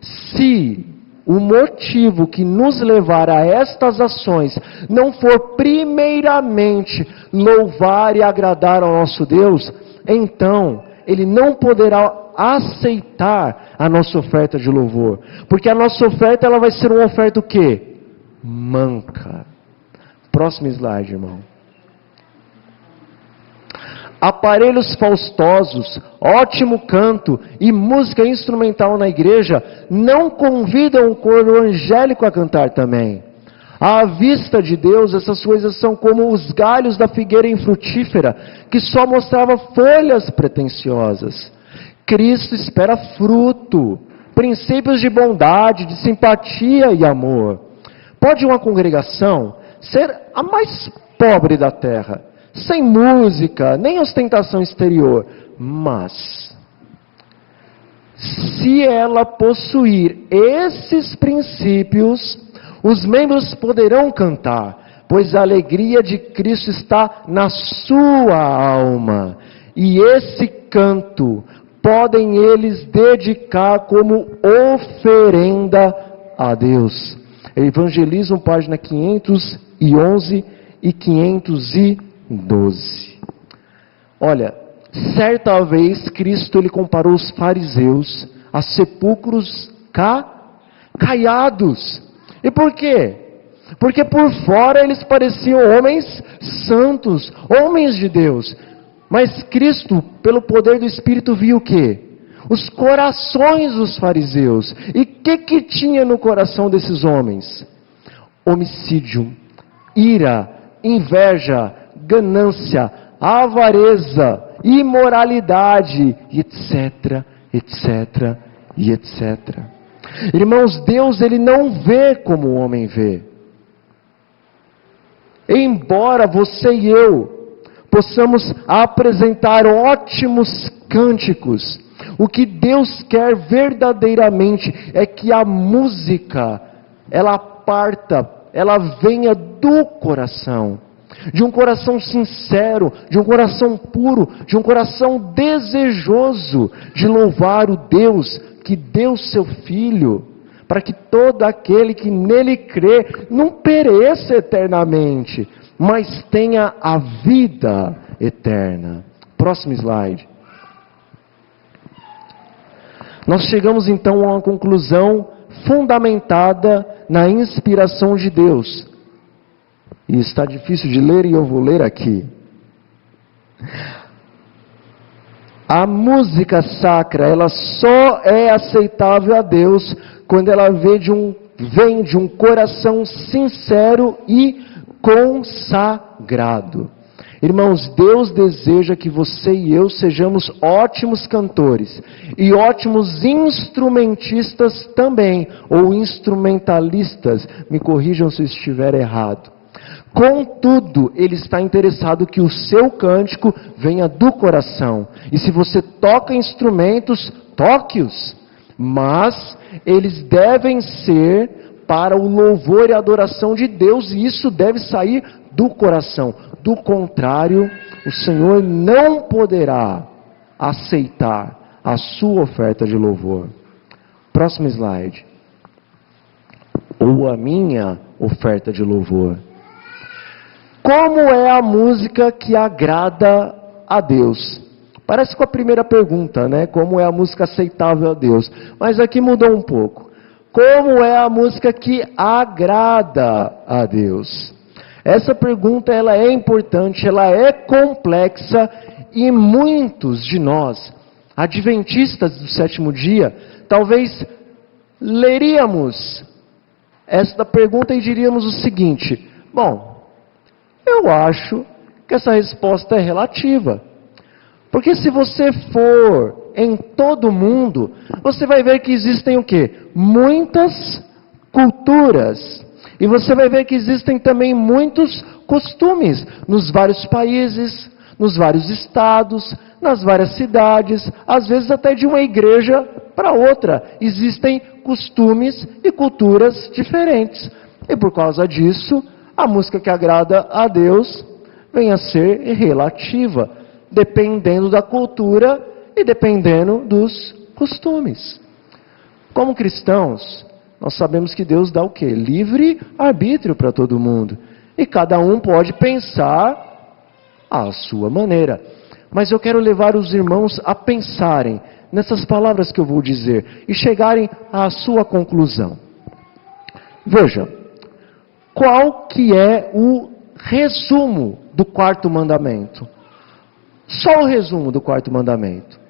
se o motivo que nos levar a estas ações não for primeiramente louvar e agradar ao nosso Deus, então Ele não poderá aceitar a nossa oferta de louvor, porque a nossa oferta ela vai ser uma oferta o quê? Manca. Próximo slide, irmão. Aparelhos faustosos, ótimo canto e música instrumental na igreja não convidam o coro angélico a cantar também. À vista de Deus, essas coisas são como os galhos da figueira infrutífera, que só mostrava folhas pretensiosas. Cristo espera fruto, princípios de bondade, de simpatia e amor. Pode uma congregação ser a mais pobre da terra, sem música, nem ostentação exterior, mas se ela possuir esses princípios, os membros poderão cantar, pois a alegria de Cristo está na sua alma, e esse canto podem eles dedicar como oferenda a Deus. Evangelismo, página 511 e 512. Olha, certa vez Cristo ele comparou os fariseus a sepulcros caiados. E por quê? Porque por fora eles pareciam homens santos, homens de Deus. Mas Cristo, pelo poder do Espírito, viu o quê? Os corações dos fariseus. E o que tinha no coração desses homens? Homicídio, ira, inveja, ganância, avareza, imoralidade, etc, etc e etc. Irmãos, Deus ele não vê como o homem vê. Embora você e eu possamos apresentar ótimos cânticos, o que Deus quer verdadeiramente é que a música, ela venha do coração, de um coração sincero, de um coração puro, de um coração desejoso de louvar o Deus que deu seu Filho, para que todo aquele que nele crê não pereça eternamente, mas tenha a vida eterna. Próximo slide. Nós chegamos então a uma conclusão fundamentada na inspiração de Deus. E está difícil de ler e eu vou ler aqui. A música sacra, ela só é aceitável a Deus quando ela vem de um coração sincero e consagrado. Irmãos, Deus deseja que você e eu sejamos ótimos cantores e ótimos instrumentistas também, ou instrumentalistas, me corrijam se eu estiver errado. Contudo, Ele está interessado que o seu cântico venha do coração. E se você toca instrumentos, toque-os. Mas eles devem ser para o louvor e adoração de Deus, e isso deve sair do coração. Do contrário, o Senhor não poderá aceitar a sua oferta de louvor. Próximo slide. Ou a minha oferta de louvor. Como é a música que agrada a Deus? Parece com a primeira pergunta, né? Como é a música aceitável a Deus? Mas aqui mudou um pouco. Como é a música que agrada a Deus? Essa pergunta ela é importante, ela é complexa e muitos de nós, adventistas do sétimo dia, talvez leríamos esta pergunta e diríamos o seguinte: bom, eu acho que essa resposta é relativa. Porque se você for em todo o mundo, você vai ver que existem o quê? Muitas culturas. E você vai ver que existem também muitos costumes nos vários países, nos vários estados, nas várias cidades, às vezes até de uma igreja para outra. Existem costumes e culturas diferentes. E por causa disso, a música que agrada a Deus vem a ser relativa, dependendo da cultura e dependendo dos costumes. Como cristãos, nós sabemos que Deus dá o quê? Livre arbítrio para todo mundo. E cada um pode pensar à sua maneira. Mas eu quero levar os irmãos a pensarem nessas palavras que eu vou dizer e chegarem à sua conclusão. Veja, qual que é o resumo do quarto mandamento? Só o resumo do quarto mandamento.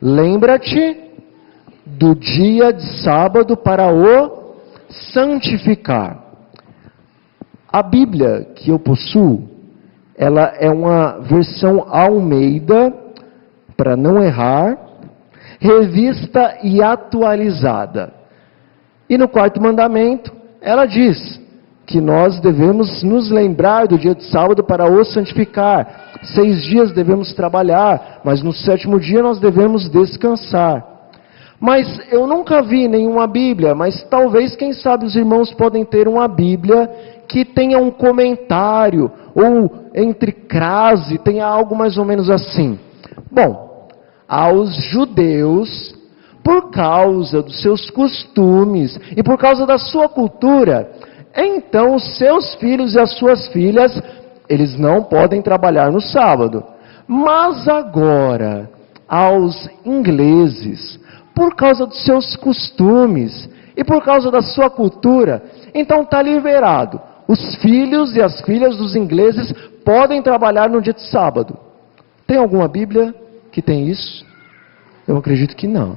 Lembra-te do dia de sábado para o santificar. A Bíblia que eu possuo, ela é uma versão Almeida, para não errar, revista e atualizada. E no quarto mandamento, ela diz que nós devemos nos lembrar do dia de sábado para o santificar. 6 dias devemos trabalhar, mas no 7º dia nós devemos descansar. Mas eu nunca vi nenhuma Bíblia, mas talvez, quem sabe, os irmãos podem ter uma Bíblia que tenha um comentário, ou entre crase, tenha algo mais ou menos assim. Bom, aos judeus, por causa dos seus costumes e por causa da sua cultura, então os seus filhos e as suas filhas, eles não podem trabalhar no sábado. Mas agora, aos ingleses, por causa dos seus costumes e por causa da sua cultura, então está liberado. Os filhos e as filhas dos ingleses podem trabalhar no dia de sábado. Tem alguma Bíblia que tem isso? Eu acredito que não.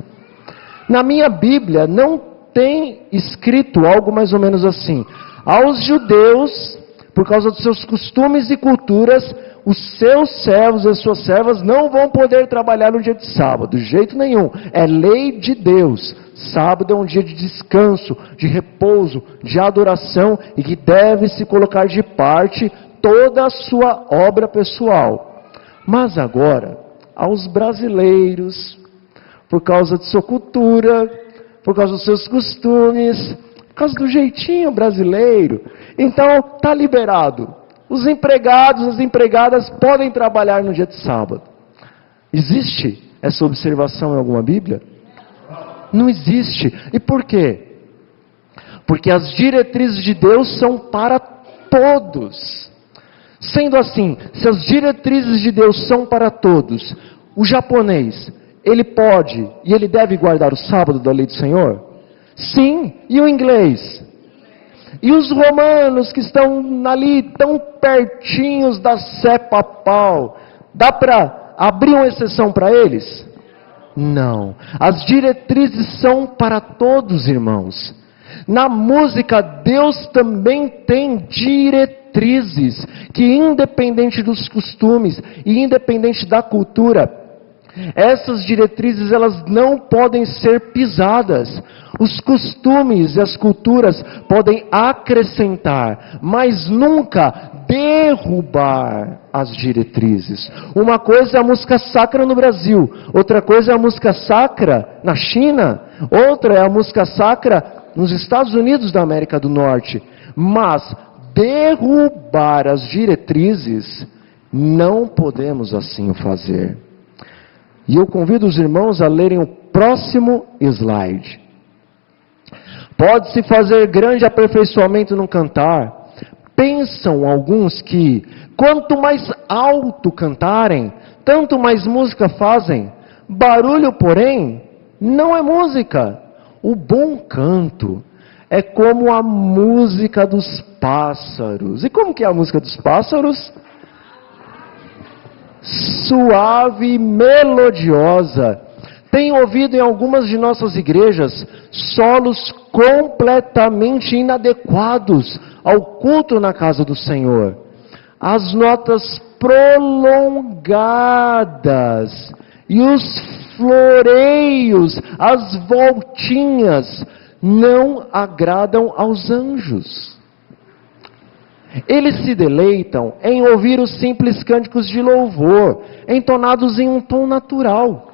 Na minha Bíblia não tem escrito algo mais ou menos assim: aos judeus, por causa dos seus costumes e culturas, os seus servos e as suas servas não vão poder trabalhar no dia de sábado, de jeito nenhum. É lei de Deus. Sábado é um dia de descanso, de repouso, de adoração, e que deve se colocar de parte toda a sua obra pessoal. Mas agora, aos brasileiros, por causa de sua cultura, por causa dos seus costumes, por causa do jeitinho brasileiro, então está liberado. Os empregados, as empregadas podem trabalhar no dia de sábado. Existe essa observação em alguma Bíblia? Não existe. E por quê? Porque as diretrizes de Deus são para todos. Sendo assim, se as diretrizes de Deus são para todos, o japonês, ele pode e ele deve guardar o sábado da lei do Senhor? Sim. E o inglês? E os romanos que estão ali tão pertinhos da sé papal, dá para abrir uma exceção para eles? Não. As diretrizes são para todos, irmãos. Na música, Deus também tem diretrizes que, independente dos costumes e independente da cultura, essas diretrizes, elas não podem ser pisadas. Os costumes e as culturas podem acrescentar, mas nunca derrubar as diretrizes. Uma coisa é a música sacra no Brasil, outra coisa é a música sacra na China, outra é a música sacra nos Estados Unidos da América do Norte. Mas derrubar as diretrizes, não podemos assim fazer. E eu convido os irmãos a lerem o próximo slide. Pode-se fazer grande aperfeiçoamento no cantar. Pensam alguns que, quanto mais alto cantarem, tanto mais música fazem. Barulho, porém, não é música. O bom canto é como a música dos pássaros. E como que é a música dos pássaros? Suave e melodiosa, Tenho ouvido em algumas de nossas igrejas solos completamente inadequados ao culto na casa do Senhor. As notas prolongadas e os floreios, as voltinhas, não agradam aos anjos. Eles se deleitam em ouvir os simples cânticos de louvor, entonados em um tom natural.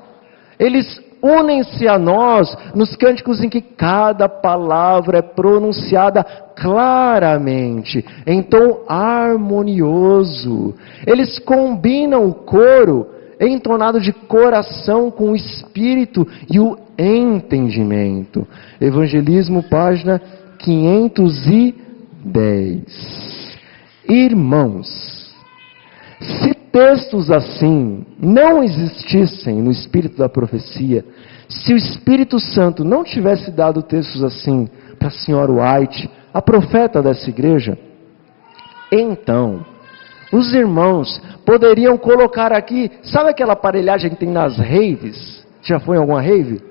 Eles unem-se a nós nos cânticos em que cada palavra é pronunciada claramente, em tom harmonioso. Eles combinam o coro entonado de coração com o espírito e o entendimento. Evangelismo, página 510. Irmãos, se textos assim não existissem no espírito da profecia, se o Espírito Santo não tivesse dado textos assim para a senhora White, a profeta dessa igreja, então os irmãos poderiam colocar aqui, sabe aquela aparelhagem que tem nas raves? Já foi em alguma rave?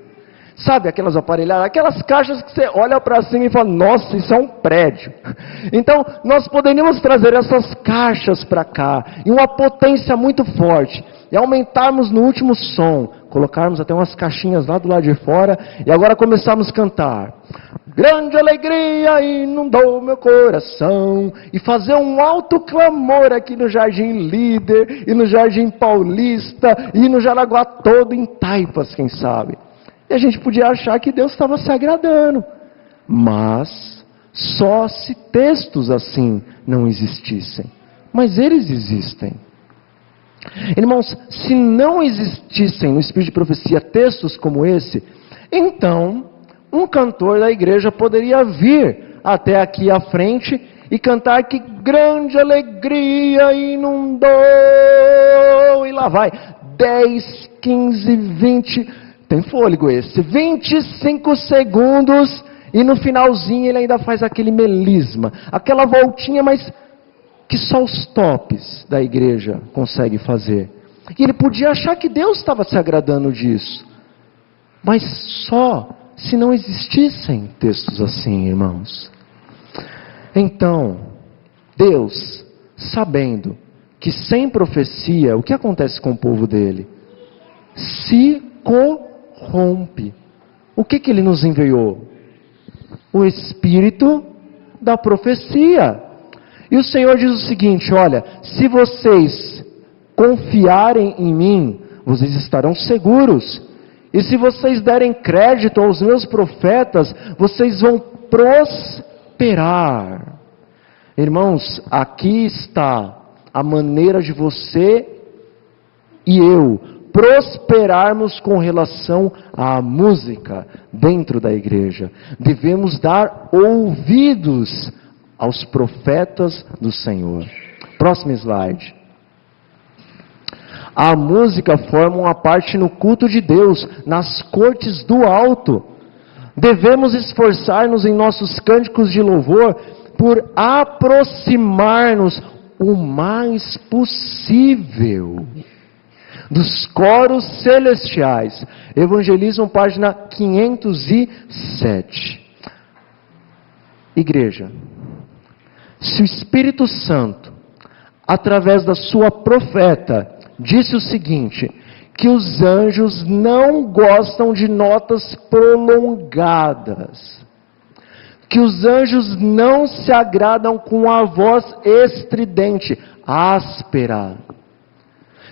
Sabe aquelas aparelhadas, aquelas caixas que você olha para cima e fala, nossa, isso é um prédio. Então, nós poderíamos trazer essas caixas para cá, em uma potência muito forte, e aumentarmos no último som, colocarmos até umas caixinhas lá do lado de fora, e agora começarmos a cantar. Grande alegria inundou meu coração, e fazer um alto clamor aqui no Jardim Líder, e no Jardim Paulista, e no Jaraguá todo, em Taipas, quem sabe. E a gente podia achar que Deus estava se agradando. Mas só se textos assim não existissem. Mas eles existem. Irmãos, se não existissem no Espírito de Profecia textos como esse, então um cantor da igreja poderia vir até aqui à frente e cantar que grande alegria inundou. E lá vai, 10, 15, 20... Tem fôlego esse, 25 segundos, e no finalzinho ele ainda faz aquele melisma, aquela voltinha, mas que só os tops da igreja conseguem fazer. E ele podia achar que Deus estava se agradando disso, mas só se não existissem textos assim, irmãos. Então, Deus, sabendo que sem profecia, o que acontece com o povo dele? Se corrompe. O que ele nos enviou? O espírito da profecia. E o Senhor diz o seguinte, olha, se vocês confiarem em mim, vocês estarão seguros. E se vocês derem crédito aos meus profetas, vocês vão prosperar. Irmãos, aqui está a maneira de você e eu prosperarmos com relação à música dentro da igreja. Devemos dar ouvidos aos profetas do Senhor. Próximo slide. A música forma uma parte no culto de Deus, nas cortes do alto. Devemos esforçar-nos em nossos cânticos de louvor por aproximar-nos o mais possível dos coros celestiais. Evangelismo, página 507. Igreja, se o Espírito Santo, através da sua profeta, disse o seguinte, que os anjos não gostam de notas prolongadas, que os anjos não se agradam com a voz estridente, áspera.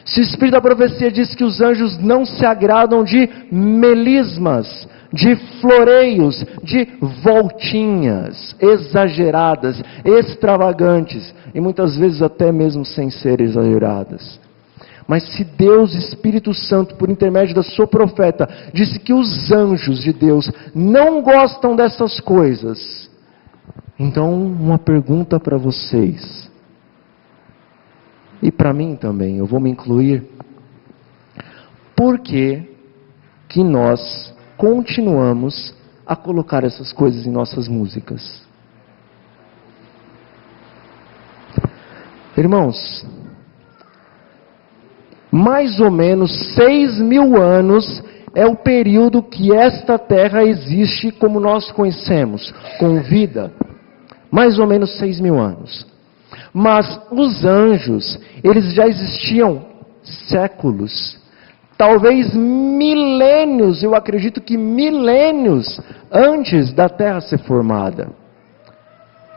Se o Espírito da profecia diz que os anjos não se agradam de melismas, de floreios, de voltinhas exageradas, extravagantes, e muitas vezes até mesmo sem ser exageradas. Mas se Deus, Espírito Santo, por intermédio da sua profeta, disse que os anjos de Deus não gostam dessas coisas, então uma pergunta para vocês, e para mim também, eu vou me incluir. Por que nós continuamos a colocar essas coisas em nossas músicas? Irmãos, mais ou menos 6.000 anos é o período que esta terra existe como nós conhecemos, com vida. Mais ou menos 6.000 anos. Mas os anjos, eles já existiam séculos, talvez milênios, eu acredito que milênios antes da terra ser formada.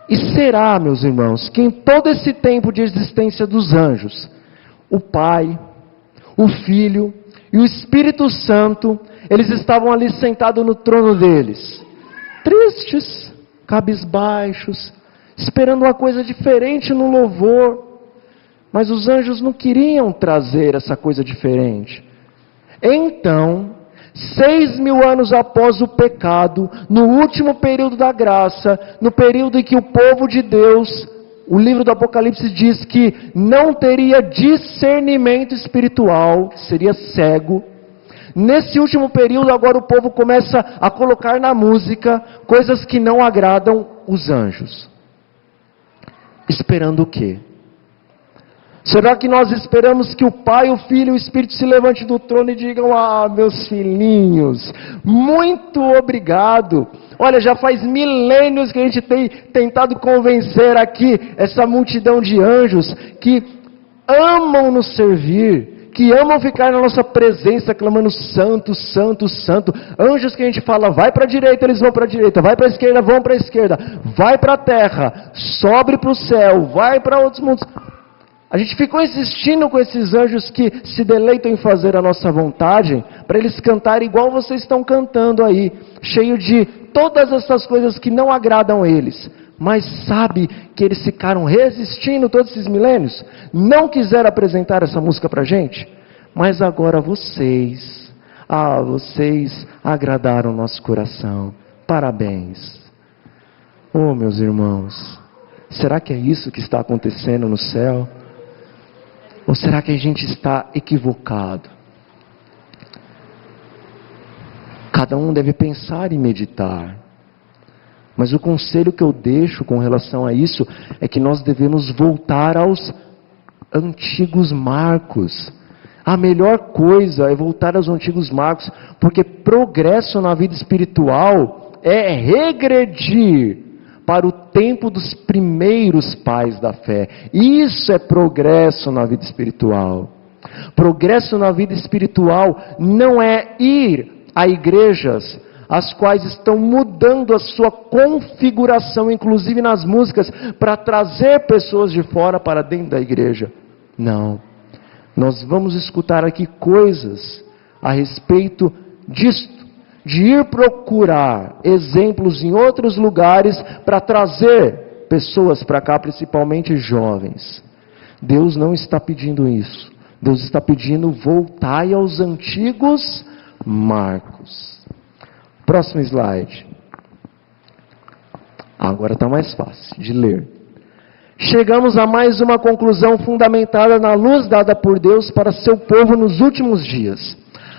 E será, meus irmãos, que em todo esse tempo de existência dos anjos, o Pai, o Filho e o Espírito Santo, eles estavam ali sentados no trono deles, tristes, cabisbaixos, esperando uma coisa diferente no louvor. Mas os anjos não queriam trazer essa coisa diferente. Então, 6.000 anos após o pecado, no último período da graça, no período em que o povo de Deus, o livro do Apocalipse diz que não teria discernimento espiritual, seria cego. Nesse último período, agora o povo começa a colocar na música coisas que não agradam os anjos. Esperando o quê? Será que nós esperamos que o Pai, o Filho e o Espírito se levantem do trono e digam: ah, meus filhinhos, muito obrigado. Olha, já faz milênios que a gente tem tentado convencer aqui essa multidão de anjos que amam nos servir, que amam ficar na nossa presença clamando santo, santo, santo. Anjos que a gente fala, vai para a direita, eles vão para a direita, vai para a esquerda, vão para a esquerda, vai para a terra, sobe para o céu, vai para outros mundos. A gente ficou insistindo com esses anjos que se deleitam em fazer a nossa vontade, para eles cantarem igual vocês estão cantando aí, cheio de todas essas coisas que não agradam eles. Mas sabe que eles ficaram resistindo todos esses milênios? Não quiseram apresentar essa música para a gente? Mas agora vocês agradaram o nosso coração. Parabéns. Oh, meus irmãos, será que é isso que está acontecendo no céu? Ou será que a gente está equivocado? Cada um deve pensar e meditar. Mas o conselho que eu deixo com relação a isso é que nós devemos voltar aos antigos marcos. A melhor coisa é voltar aos antigos marcos, porque progresso na vida espiritual é regredir para o tempo dos primeiros pais da fé. Isso é progresso na vida espiritual. Progresso na vida espiritual não é ir a igrejas as quais estão mudando a sua configuração, inclusive nas músicas, para trazer pessoas de fora para dentro da igreja. Não. Nós vamos escutar aqui coisas a respeito disto, de ir procurar exemplos em outros lugares para trazer pessoas para cá, principalmente jovens. Deus não está pedindo isso. Deus está pedindo: voltai aos antigos marcos. Próximo slide. Agora está mais fácil de ler. Chegamos a mais uma conclusão fundamentada na luz dada por Deus para seu povo nos últimos dias.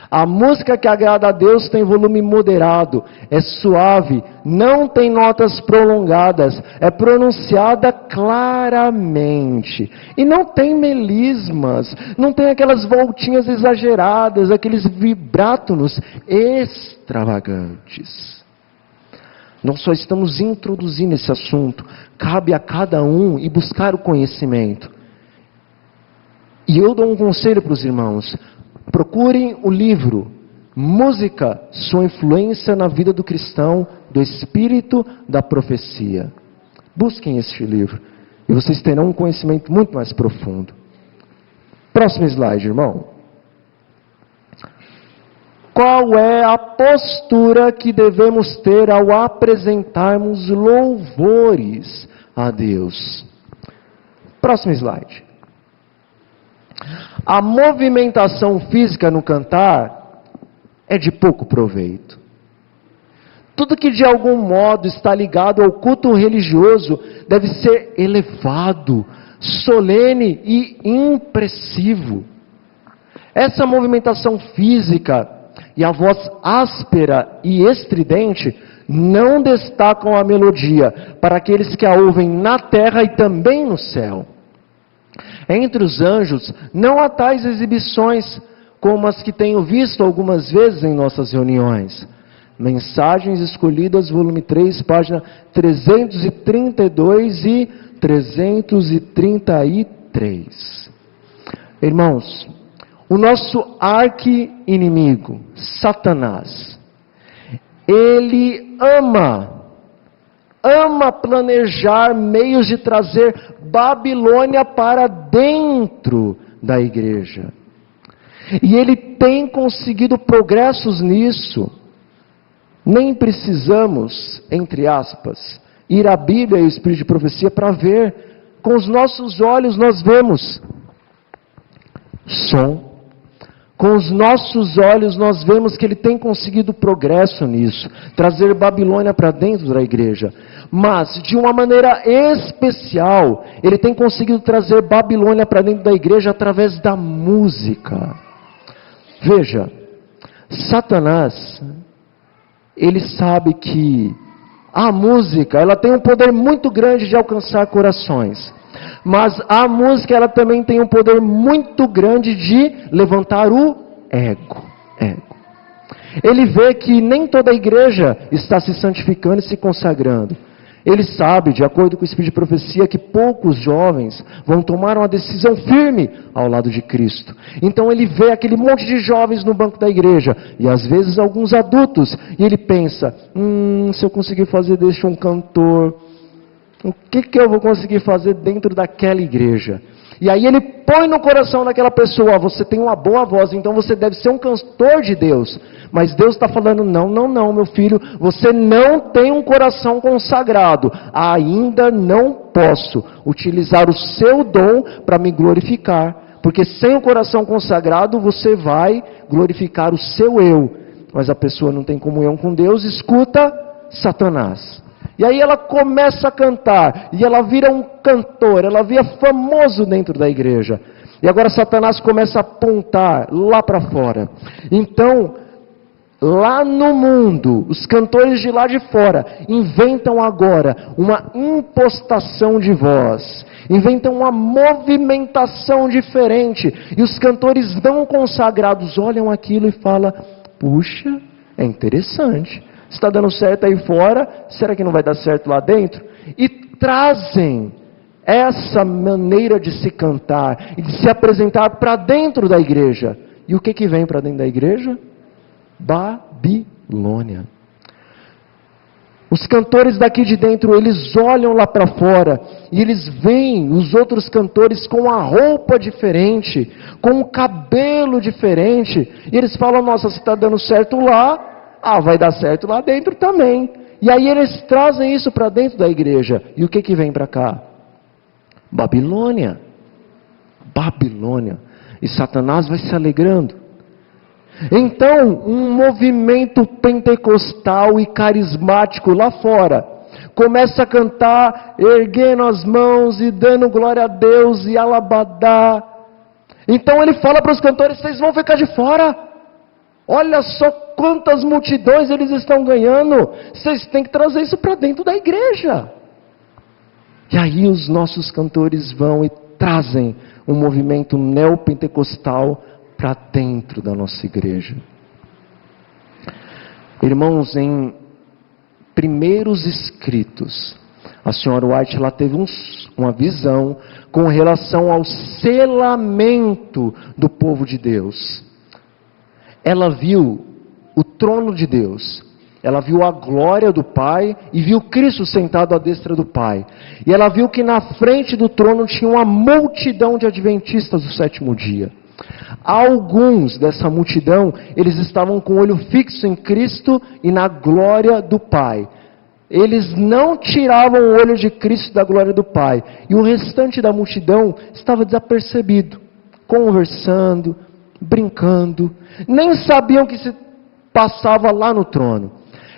A música que agrada a Deus tem volume moderado, é suave, não tem notas prolongadas, é pronunciada claramente. E não tem melismas, não tem aquelas voltinhas exageradas, aqueles vibrátonos extravagantes. Nós só estamos introduzindo esse assunto. Cabe a cada um ir buscar o conhecimento. E eu dou um conselho para os irmãos. Procurem o livro Música, sua influência na vida do cristão, do Espírito da Profecia. Busquem este livro e vocês terão um conhecimento muito mais profundo. Próximo slide, irmão. Qual é a postura que devemos ter ao apresentarmos louvores a Deus? Próximo slide. A movimentação física no cantar é de pouco proveito. Tudo que de algum modo está ligado ao culto religioso deve ser elevado, solene e impressivo. Essa movimentação física e a voz áspera e estridente não destacam a melodia para aqueles que a ouvem na terra e também no céu. Entre os anjos não há tais exibições, como as que tenho visto algumas vezes em nossas reuniões. Mensagens Escolhidas, volume 3, página 332 e 333. Irmãos, o nosso arqui-inimigo, Satanás, ele ama planejar meios de trazer Babilônia para dentro da igreja. E ele tem conseguido progressos nisso. Nem precisamos, entre aspas, ir à Bíblia e ao Espírito de Profecia para ver. Com os nossos olhos nós vemos som. Com os nossos olhos nós vemos que ele tem conseguido progresso nisso, trazer Babilônia para dentro da igreja. Mas, de uma maneira especial, ele tem conseguido trazer Babilônia para dentro da igreja através da música. Veja, Satanás, ele sabe que a música, ela tem um poder muito grande de alcançar corações. Mas a música, ela também tem um poder muito grande de levantar o ego. Ele vê que nem toda a igreja está se santificando e se consagrando. Ele sabe, de acordo com o Espírito de Profecia, que poucos jovens vão tomar uma decisão firme ao lado de Cristo. Então ele vê aquele monte de jovens no banco da igreja, e às vezes alguns adultos, e ele pensa, se eu conseguir fazer deste um cantor, o que eu vou conseguir fazer dentro daquela igreja? E aí ele põe no coração daquela pessoa, você tem uma boa voz, então você deve ser um cantor de Deus. Mas Deus está falando, não, meu filho, você não tem um coração consagrado. Ainda não posso utilizar o seu dom para me glorificar. Porque sem o coração consagrado, você vai glorificar o seu eu. Mas a pessoa não tem comunhão com Deus, escuta Satanás. E aí ela começa a cantar, e ela vira um cantor, ela vira famoso dentro da igreja. E agora Satanás começa a apontar lá para fora. Então, lá no mundo, os cantores de lá de fora inventam agora uma impostação de voz, inventam uma movimentação diferente, e os cantores não consagrados olham aquilo e falam, puxa, é interessante. Está dando certo aí fora, será que não vai dar certo lá dentro? E trazem essa maneira de se cantar e de se apresentar para dentro da igreja. E o que vem para dentro da igreja? Babilônia. Os cantores daqui de dentro, eles olham lá para fora e eles veem os outros cantores com a roupa diferente, com o cabelo diferente, e eles falam, nossa, se está dando certo lá, vai dar certo lá dentro também. E aí eles trazem isso para dentro da igreja. E o que vem para cá? Babilônia. E Satanás vai se alegrando. Então, um movimento pentecostal e carismático lá fora começa a cantar, erguendo as mãos e dando glória a Deus e alabadá. Então ele fala para os cantores, vocês vão ficar de fora. Olha só quantas multidões eles estão ganhando. Vocês têm que trazer isso para dentro da igreja. E aí os nossos cantores vão e trazem um movimento neopentecostal para dentro da nossa igreja. Irmãos, em primeiros escritos, a senhora White ela teve uma visão com relação ao selamento do povo de Deus. Ela viu o trono de Deus, ela viu a glória do Pai e viu Cristo sentado à destra do Pai. E ela viu que na frente do trono tinha uma multidão de adventistas do sétimo dia. Alguns dessa multidão, eles estavam com o olho fixo em Cristo e na glória do Pai. Eles não tiravam o olho de Cristo da glória do Pai. E o restante da multidão estava desapercebido, conversando, brincando, nem sabiam o que se passava lá no trono.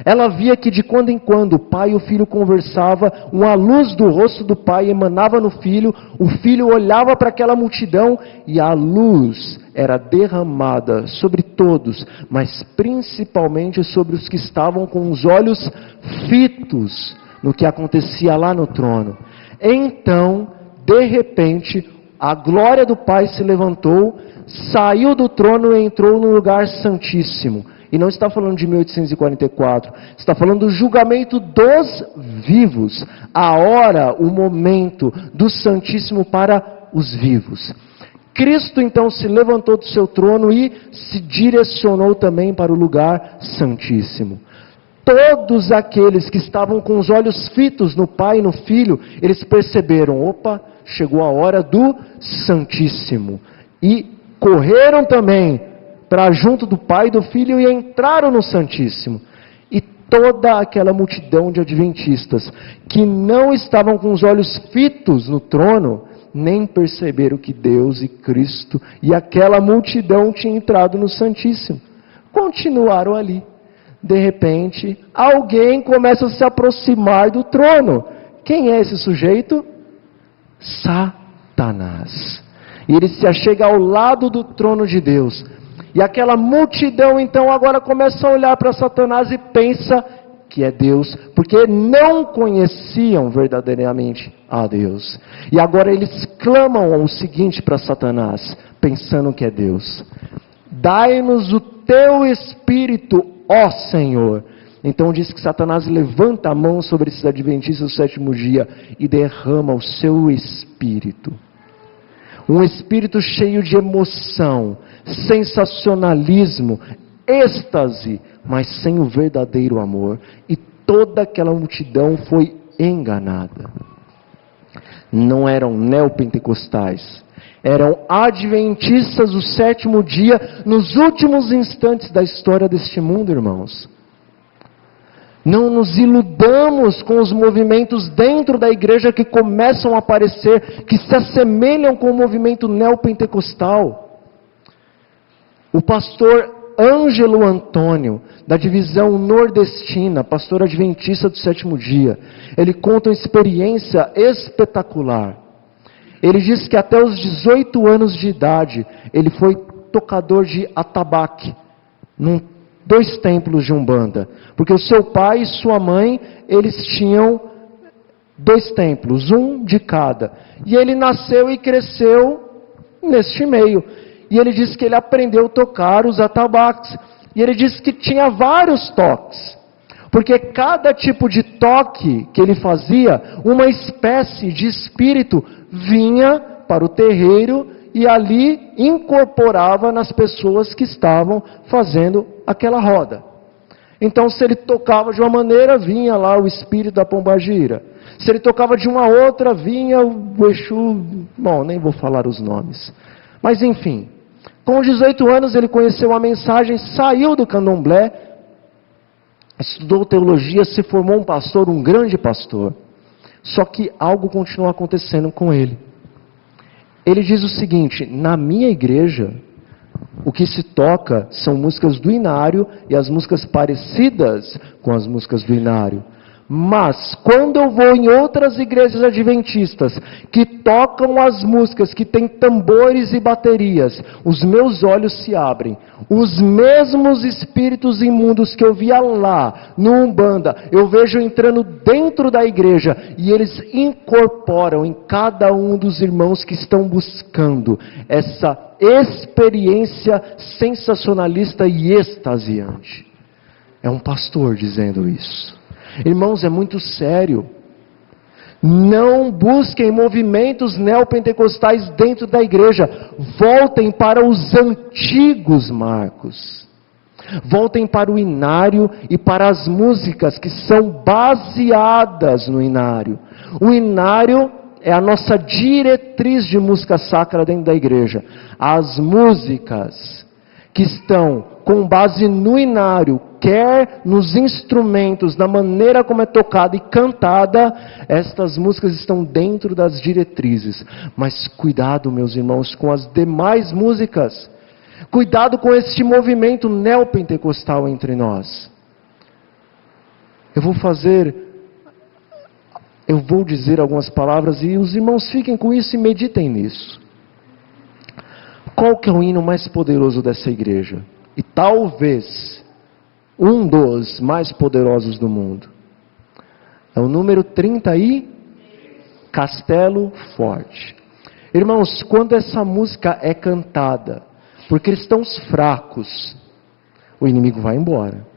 Ela via que de quando em quando o pai e o filho conversavam, uma luz do rosto do pai emanava no filho, o filho olhava para aquela multidão e a luz era derramada sobre todos, mas principalmente sobre os que estavam com os olhos fitos no que acontecia lá no trono. Então, de repente, a glória do Pai se levantou, saiu do trono e entrou no lugar santíssimo. E não está falando de 1844, está falando do julgamento dos vivos, a hora, o momento do Santíssimo para os vivos. Cristo então se levantou do seu trono e se direcionou também para o lugar santíssimo. Todos aqueles que estavam com os olhos fitos no Pai e no Filho, eles perceberam, opa, chegou a hora do Santíssimo. E correram também para junto do Pai e do Filho e entraram no Santíssimo. E toda aquela multidão de adventistas que não estavam com os olhos fitos no trono, nem perceberam que Deus e Cristo e aquela multidão tinham entrado no Santíssimo. Continuaram ali. De repente, alguém começa a se aproximar do trono. Quem é esse sujeito? Satanás. E ele se achega ao lado do trono de Deus. E aquela multidão então agora começa a olhar para Satanás e pensa que é Deus, porque não conheciam verdadeiramente a Deus. E agora eles clamam o seguinte para Satanás, pensando que é Deus: dai-nos o teu Espírito, ó Senhor. Então diz que Satanás levanta a mão sobre esses adventistas do sétimo dia e derrama o seu Espírito. Um Espírito cheio de emoção, sensacionalismo, êxtase, mas sem o verdadeiro amor. E toda aquela multidão foi enganada. Não eram neopentecostais, eram adventistas do sétimo dia, nos últimos instantes da história deste mundo, irmãos. Não nos iludamos com os movimentos dentro da igreja que começam a aparecer, que se assemelham com o movimento neopentecostal. O pastor Ângelo Antônio, da divisão nordestina, pastor adventista do sétimo dia, ele conta uma experiência espetacular. Ele diz que até os 18 anos de idade, ele foi tocador de atabaque, dois templos de Umbanda, porque o seu pai e sua mãe, eles tinham 2 templos, um de cada, e ele nasceu e cresceu neste meio, e ele disse que ele aprendeu a tocar os atabaques, e ele disse que tinha vários toques, porque cada tipo de toque que ele fazia, uma espécie de espírito vinha para o terreiro e ali incorporava nas pessoas que estavam fazendo aquela roda. Então, se ele tocava de uma maneira, vinha lá o espírito da pombagira. Se ele tocava de uma outra, vinha o Exu, bom, nem vou falar os nomes. Mas enfim, com 18 anos ele conheceu a mensagem, saiu do candomblé, estudou teologia, se formou um pastor, um grande pastor. Só que algo continuou acontecendo com ele. Ele diz o seguinte: na minha igreja, o que se toca são músicas do Inário e as músicas parecidas com as músicas do Inário. Mas, quando eu vou em outras igrejas adventistas, que tocam as músicas, que tem tambores e baterias, os meus olhos se abrem. Os mesmos espíritos imundos que eu via lá, no Umbanda, eu vejo entrando dentro da igreja, e eles incorporam em cada um dos irmãos que estão buscando essa experiência sensacionalista e extasiante. É um pastor dizendo isso. Irmãos, é muito sério. Não busquem movimentos neopentecostais dentro da igreja. Voltem para os antigos marcos. Voltem para o Inário e para as músicas que são baseadas no Inário. O Inário é a nossa diretriz de música sacra dentro da igreja. As músicas que estão com base no Inário, quer nos instrumentos, na maneira como é tocada e cantada, estas músicas estão dentro das diretrizes. Mas cuidado, meus irmãos, com as demais músicas. Cuidado com este movimento neopentecostal entre nós. Eu vou dizer algumas palavras e os irmãos fiquem com isso e meditem nisso. Qual que é o hino mais poderoso dessa igreja? E talvez um dos mais poderosos do mundo. É o número 30 e Castelo Forte. Irmãos, quando essa música é cantada por cristãos fracos, o inimigo vai embora.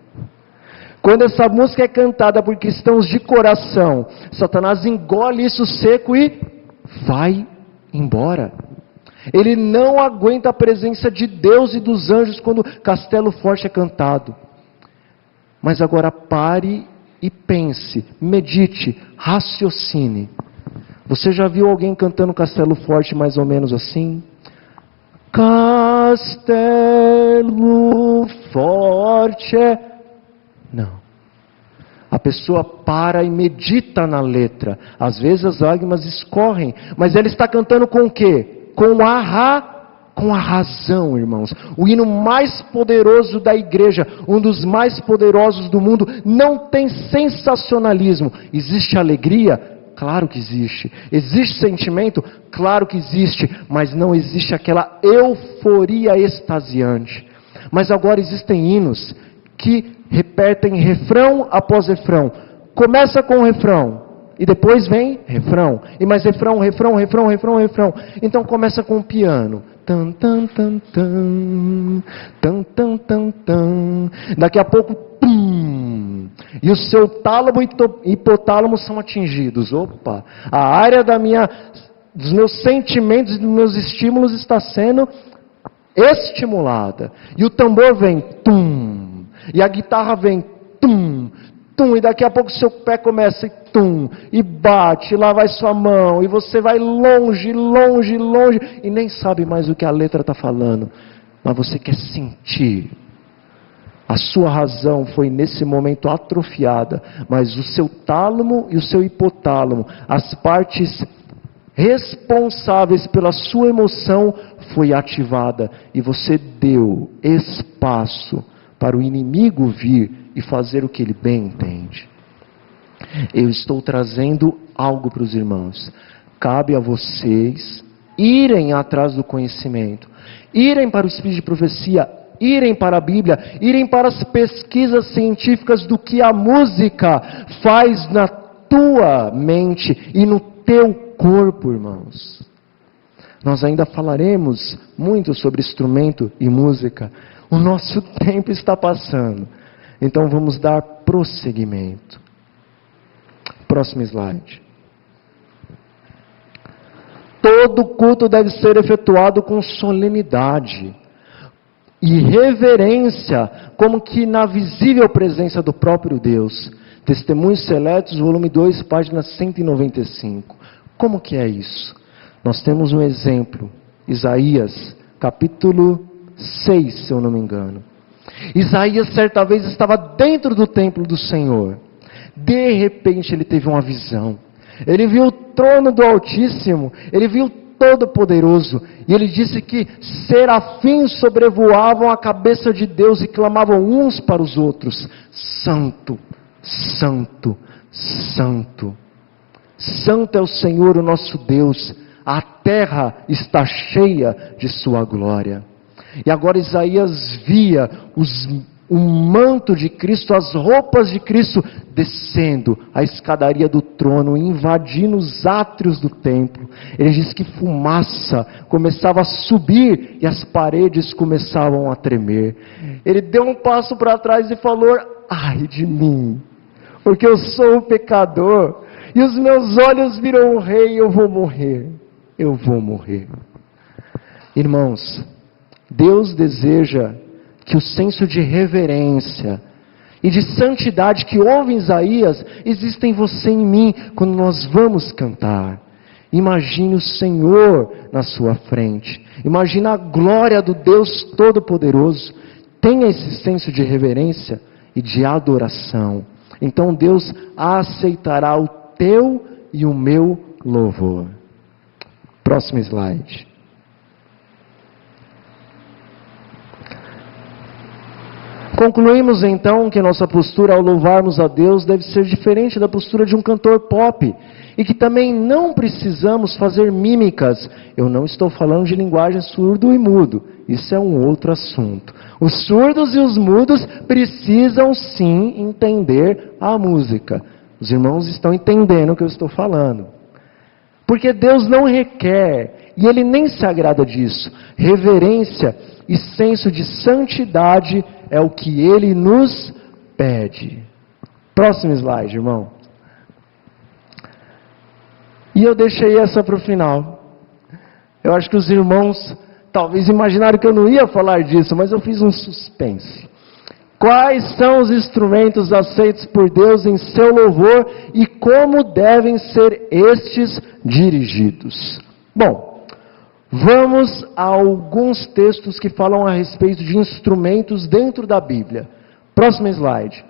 Quando essa música é cantada por cristãos de coração, Satanás engole isso seco e vai embora. Ele não aguenta a presença de Deus e dos anjos quando Castelo Forte é cantado. Mas agora pare e pense, medite, raciocine. Você já viu alguém cantando Castelo Forte mais ou menos assim? Castelo Forte. Não. A pessoa para e medita na letra. Às vezes as lágrimas escorrem, mas ela está cantando com o quê? Com a razão, irmãos. O hino mais poderoso da igreja, um dos mais poderosos do mundo, não tem sensacionalismo. Existe alegria? Claro que existe. Existe sentimento? Claro que existe. Mas não existe aquela euforia extasiante. Mas agora existem hinos que repetem refrão após refrão. Começa com o refrão e depois vem refrão. E mais refrão, refrão, refrão, refrão, refrão. Então começa com o piano. Tan, tan, tan, tan, tan, tan, tan, tan. Daqui a pouco, pum, e o seu tálamo e hipotálamo são atingidos. Opa, a área dos meus sentimentos e dos meus estímulos está sendo estimulada. E o tambor vem, tum, e a guitarra vem, tum, tum, e daqui a pouco seu pé começa, tum, e bate, e lá vai sua mão, e você vai longe, longe, longe, e nem sabe mais o que a letra está falando, mas você quer sentir. A sua razão foi nesse momento atrofiada, mas o seu tálamo e o seu hipotálamo, as partes responsáveis pela sua emoção, foi ativada, e você deu espaço para o inimigo vir e fazer o que ele bem entende. Eu estou trazendo algo para os irmãos. Cabe a vocês irem atrás do conhecimento, irem para o Espírito de Profecia, irem para a Bíblia, irem para as pesquisas científicas do que a música faz na tua mente e no teu corpo, irmãos. Nós ainda falaremos muito sobre instrumento e música. O nosso tempo está passando. Então vamos dar prosseguimento. Próximo slide. Todo culto deve ser efetuado com solenidade e reverência, como que na visível presença do próprio Deus. Testemunhos Seletos, volume 2, página 195. Como que é isso? Nós temos um exemplo. Isaías, capítulo 6, se eu não me engano. Isaías certa vez estava dentro do templo do Senhor. De repente ele teve uma visão. Ele viu o trono do Altíssimo, ele viu o Todo-Poderoso, e ele disse que serafins sobrevoavam a cabeça de Deus e clamavam uns para os outros: Santo, Santo, Santo. Santo é o Senhor, o nosso Deus, a terra está cheia de sua glória. E agora Isaías via o manto de Cristo, as roupas de Cristo descendo a escadaria do trono, invadindo os átrios do templo. Ele diz que fumaça começava a subir e as paredes começavam a tremer. Ele deu um passo para trás e falou: ai de mim, porque eu sou um pecador, e os meus olhos viram o rei, eu vou morrer, eu vou morrer. Irmãos, Deus deseja que o senso de reverência e de santidade que houve em Isaías exista em você e em mim quando nós vamos cantar. Imagine o Senhor na sua frente. Imagine a glória do Deus Todo-Poderoso. Tenha esse senso de reverência e de adoração. Então Deus aceitará o teu e o meu louvor. Próximo slide. Concluímos então que nossa postura ao louvarmos a Deus deve ser diferente da postura de um cantor pop, e que também não precisamos fazer mímicas. Eu não estou falando de linguagem surdo e mudo, isso é um outro assunto. Os surdos e os mudos precisam sim entender a música. Os irmãos estão entendendo o que eu estou falando. Porque Deus não requer, e Ele nem se agrada disso. Reverência e senso de santidade é o que Ele nos pede. Próximo slide, irmão. E eu deixei essa para o final. Eu acho que os irmãos talvez imaginaram que eu não ia falar disso, mas eu fiz um suspense. Quais são os instrumentos aceitos por Deus em seu louvor e como devem ser estes dirigidos? Bom, vamos a alguns textos que falam a respeito de instrumentos dentro da Bíblia. Próximo slide.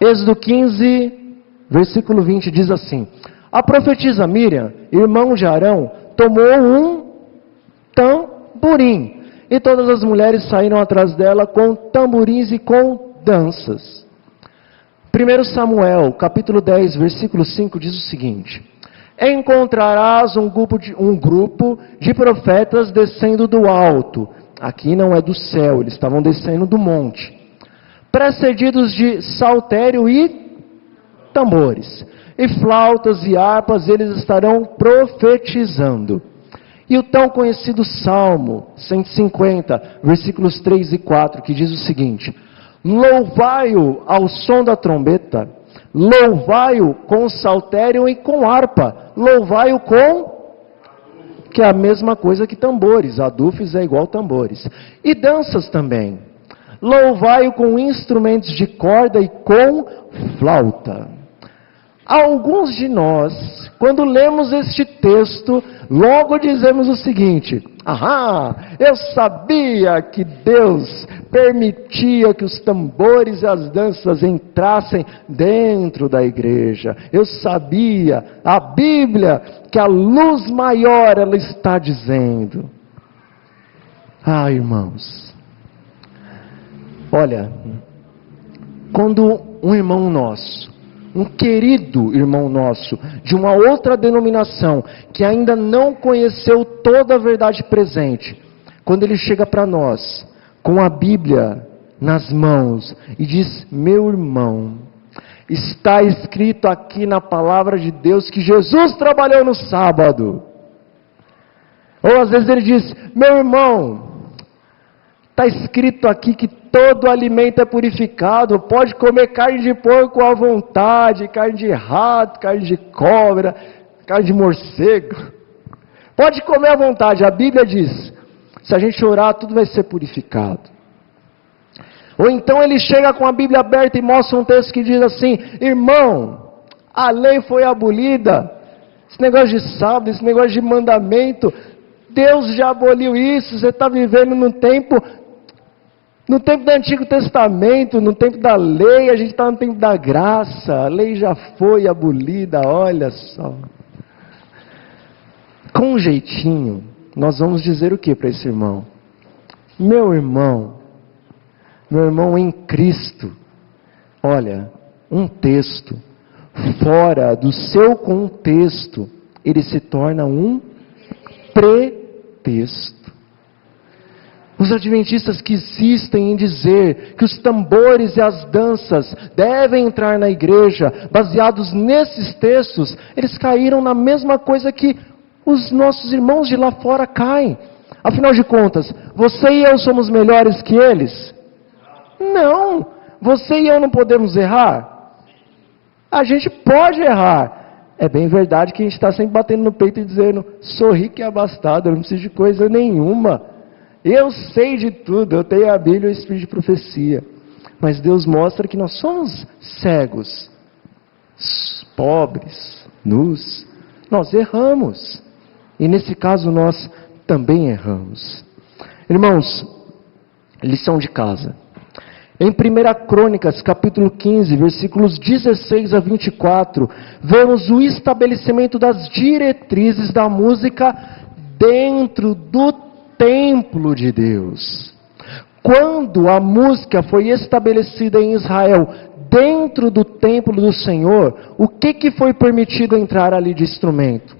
Êxodo 15, versículo 20 diz assim: a profetisa Miriam, irmão de Arão, tomou um tamborim. E todas as mulheres saíram atrás dela com tamborins e com danças. 1 Samuel, capítulo 10, versículo 5, diz o seguinte: encontrarás um grupo de profetas descendo do alto. Aqui não é do céu, eles estavam descendo do monte. Precedidos de saltério e tambores. E flautas e harpas, eles estarão profetizando. E o tão conhecido Salmo 150, versículos 3 e 4, que diz o seguinte: louvai-o ao som da trombeta, louvai-o com saltério e com harpa, louvai-o com... que é a mesma coisa que tambores, adufes é igual tambores. E danças também, louvai-o com instrumentos de corda e com flauta. Alguns de nós, quando lemos este texto, logo dizemos o seguinte: eu sabia que Deus permitia que os tambores e as danças entrassem dentro da igreja. Eu sabia, a Bíblia, que a luz maior ela está dizendo. Irmãos, olha, quando um irmão nosso, um querido irmão nosso, de uma outra denominação, que ainda não conheceu toda a verdade presente, quando ele chega para nós, com a Bíblia nas mãos, e diz: meu irmão, está escrito aqui na palavra de Deus que Jesus trabalhou no sábado. Ou às vezes ele diz: meu irmão, está escrito aqui que todo alimento é purificado, pode comer carne de porco à vontade, carne de rato, carne de cobra, carne de morcego, pode comer à vontade. A Bíblia diz, se a gente orar, tudo vai ser purificado. Ou então ele chega com a Bíblia aberta e mostra um texto que diz assim: irmão, a lei foi abolida, esse negócio de sábado, esse negócio de mandamento, Deus já aboliu isso, você está vivendo no tempo do Antigo Testamento, no tempo da lei, a gente está no tempo da graça, a lei já foi abolida, olha só. Com um jeitinho, nós vamos dizer o que para esse irmão? Meu irmão em Cristo, olha, um texto, fora do seu contexto, ele se torna um pretexto. Os adventistas que insistem em dizer que os tambores e as danças devem entrar na igreja, baseados nesses textos, eles caíram na mesma coisa que os nossos irmãos de lá fora caem. Afinal de contas, você e eu somos melhores que eles? Não, você e eu não podemos errar? A gente pode errar. É bem verdade que a gente está sempre batendo no peito e dizendo: sou rico e abastado, eu não preciso de coisa nenhuma. Eu sei de tudo, eu tenho a Bíblia e o Espírito de profecia. Mas Deus mostra que nós somos cegos, pobres, nus. Nós erramos. E nesse caso nós também erramos. Irmãos, lição de casa. Em 1 Crônicas, capítulo 15, versículos 16 a 24, vemos o estabelecimento das diretrizes da música dentro do templo de Deus. Quando a música foi estabelecida em Israel dentro do templo do Senhor, o que foi permitido entrar ali de instrumento?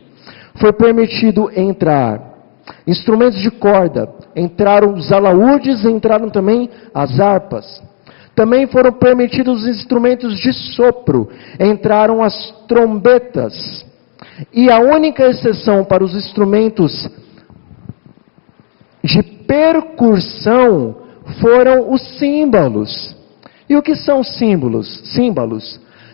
Foi permitido entrar instrumentos de corda, entraram os alaúdes, entraram também as harpas. Também foram permitidos os instrumentos de sopro, entraram as trombetas. E a única exceção para os instrumentos de percussão foram os símbolos. E o que são símbolos?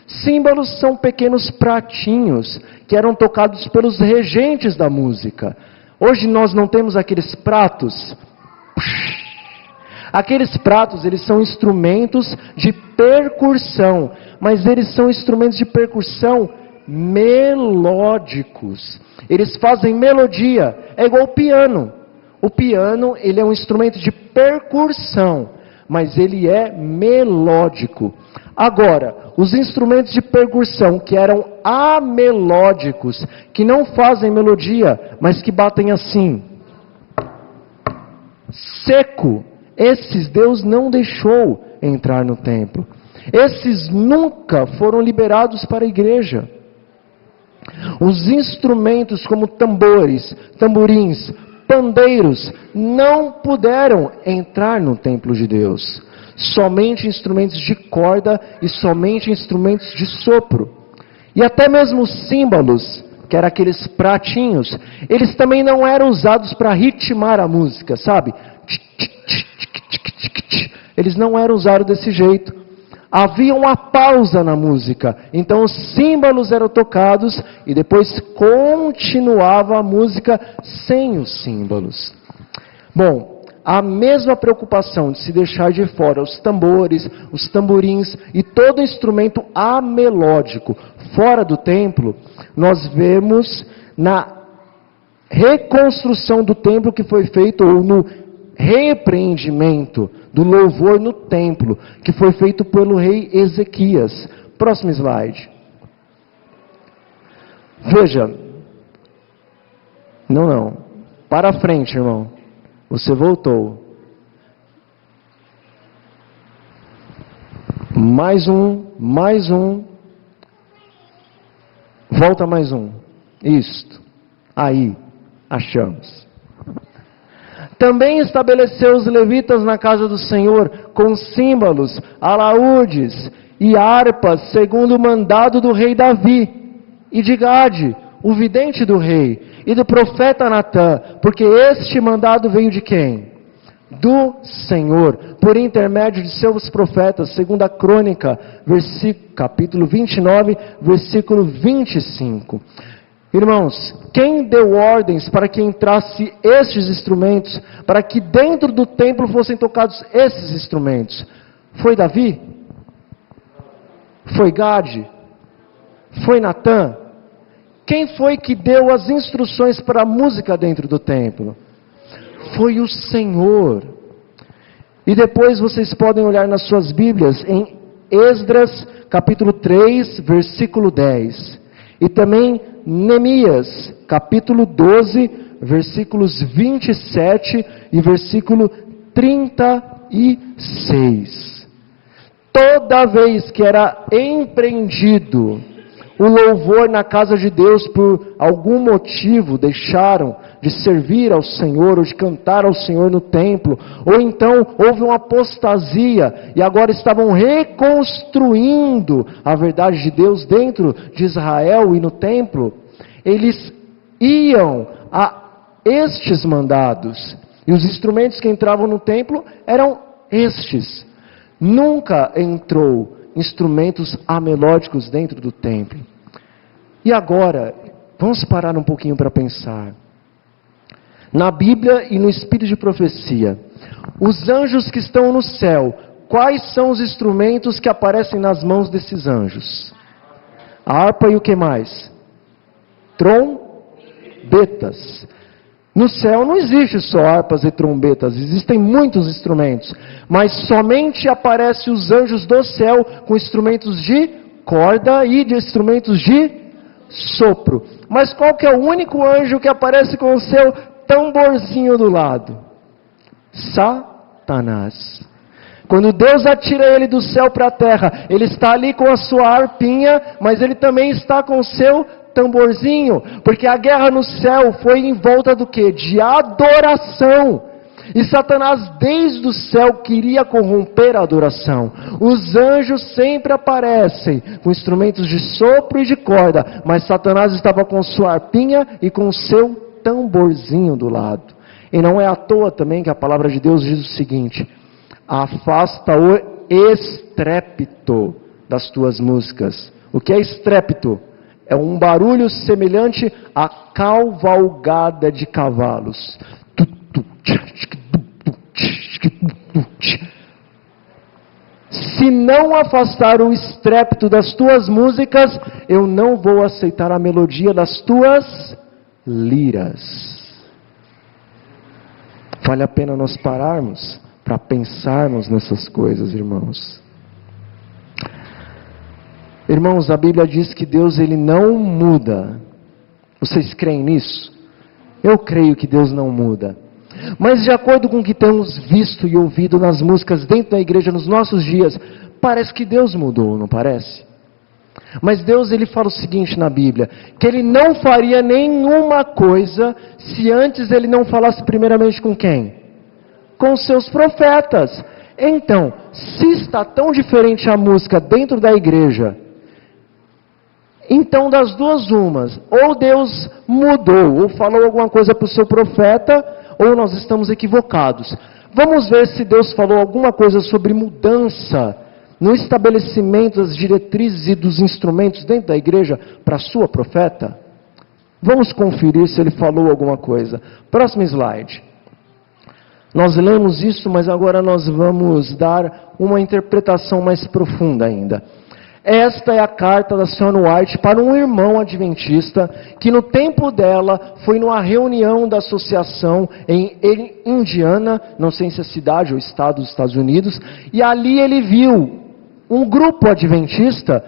Símbolos são pequenos pratinhos que eram tocados pelos regentes da música. Hoje nós não temos aqueles pratos. Aqueles pratos, eles são instrumentos de percussão, mas eles são instrumentos de percussão melódicos. Eles fazem melodia, é igual o piano. O piano, ele é um instrumento de percussão, mas ele é melódico. Agora, os instrumentos de percussão que eram amelódicos, que não fazem melodia, mas que batem assim, seco, esses Deus não deixou entrar no templo. Esses nunca foram liberados para a igreja. Os instrumentos como tambores, tamborins, pandeiros, não puderam entrar no templo de Deus. Somente instrumentos de corda e somente instrumentos de sopro. E até mesmo os símbolos, que eram aqueles pratinhos, eles também não eram usados para ritmar a música, sabe? Eles não eram usados desse jeito. Havia uma pausa na música, então os símbolos eram tocados e depois continuava a música sem os símbolos. Bom, a mesma preocupação de se deixar de fora os tambores, os tamborins e todo instrumento amelódico fora do templo, nós vemos na reconstrução do templo que foi feito, ou no repreendimento do louvor no templo, que foi feito pelo rei Ezequias. Próximo slide. Veja. Não. Para frente, irmão. Você voltou. Mais um. Volta mais um. Isto. Aí, achamos. Também estabeleceu os levitas na casa do Senhor com símbolos, alaúdes e harpas, segundo o mandado do rei Davi e de Gade, o vidente do rei, e do profeta Natã, porque este mandado veio de quem? Do Senhor, por intermédio de seus profetas, segundo a Crônica, capítulo 29, versículo 25. Irmãos, quem deu ordens para que entrasse estes instrumentos, para que dentro do templo fossem tocados esses instrumentos? Foi Davi? Foi Gade? Foi Natã? Quem foi que deu as instruções para a música dentro do templo? Foi o Senhor. E depois vocês podem olhar nas suas Bíblias em Esdras, capítulo 3, versículo 10. E também Neemias, capítulo 12, versículos 27 e versículo 36. Toda vez que era empreendido o louvor na casa de Deus, por algum motivo deixaram de servir ao Senhor, ou de cantar ao Senhor no templo, ou então houve uma apostasia, e agora estavam reconstruindo a verdade de Deus dentro de Israel e no templo, eles iam a estes mandados, e os instrumentos que entravam no templo eram estes. Nunca entrou instrumentos amelódicos dentro do templo. E agora, vamos parar um pouquinho para pensar. Na Bíblia e no Espírito de Profecia, os anjos que estão no céu, quais são os instrumentos que aparecem nas mãos desses anjos? A harpa e o que mais? Trombetas. No céu não existe só harpas e trombetas, existem muitos instrumentos, mas somente aparecem os anjos do céu com instrumentos de corda e de instrumentos de sopro. Mas qual que é o único anjo que aparece com o seu tamborzinho do lado? Satanás. Quando Deus atira ele do céu para a terra, ele está ali com a sua harpinha, mas ele também está com o seu tamborzinho, porque a guerra no céu foi em volta do quê? De adoração. E Satanás desde o céu queria corromper a adoração. Os anjos sempre aparecem com instrumentos de sopro e de corda, mas Satanás estava com sua arpinha e com o seu tamborzinho do lado. E não é à toa também que a palavra de Deus diz o seguinte: afasta o estrépito das tuas músicas. O que é estrépito? É um barulho semelhante a cavalgada de cavalos. Se não afastar o estrépito das tuas músicas, eu não vou aceitar a melodia das tuas liras. Vale a pena nós pararmos para pensarmos nessas coisas, irmãos. Irmãos, a Bíblia diz que Deus ele não muda. Vocês creem nisso? Eu creio que Deus não muda. Mas de acordo com o que temos visto e ouvido nas músicas dentro da igreja nos nossos dias, parece que Deus mudou, não parece? Mas Deus ele fala o seguinte na Bíblia, que ele não faria nenhuma coisa se antes ele não falasse primeiramente com quem? Com seus profetas. Então, se está tão diferente a música dentro da igreja, então das duas umas, ou Deus mudou, ou falou alguma coisa para o seu profeta, ou nós estamos equivocados. Vamos ver se Deus falou alguma coisa sobre mudança no estabelecimento das diretrizes e dos instrumentos dentro da igreja para a sua profeta? Vamos conferir se ele falou alguma coisa. Próximo slide. Nós lemos isso, mas agora nós vamos dar uma interpretação mais profunda ainda. Esta é a carta da Senhora White para um irmão adventista que no tempo dela foi numa reunião da associação em Indiana, não sei se é cidade ou estado dos Estados Unidos, e ali ele viu um grupo adventista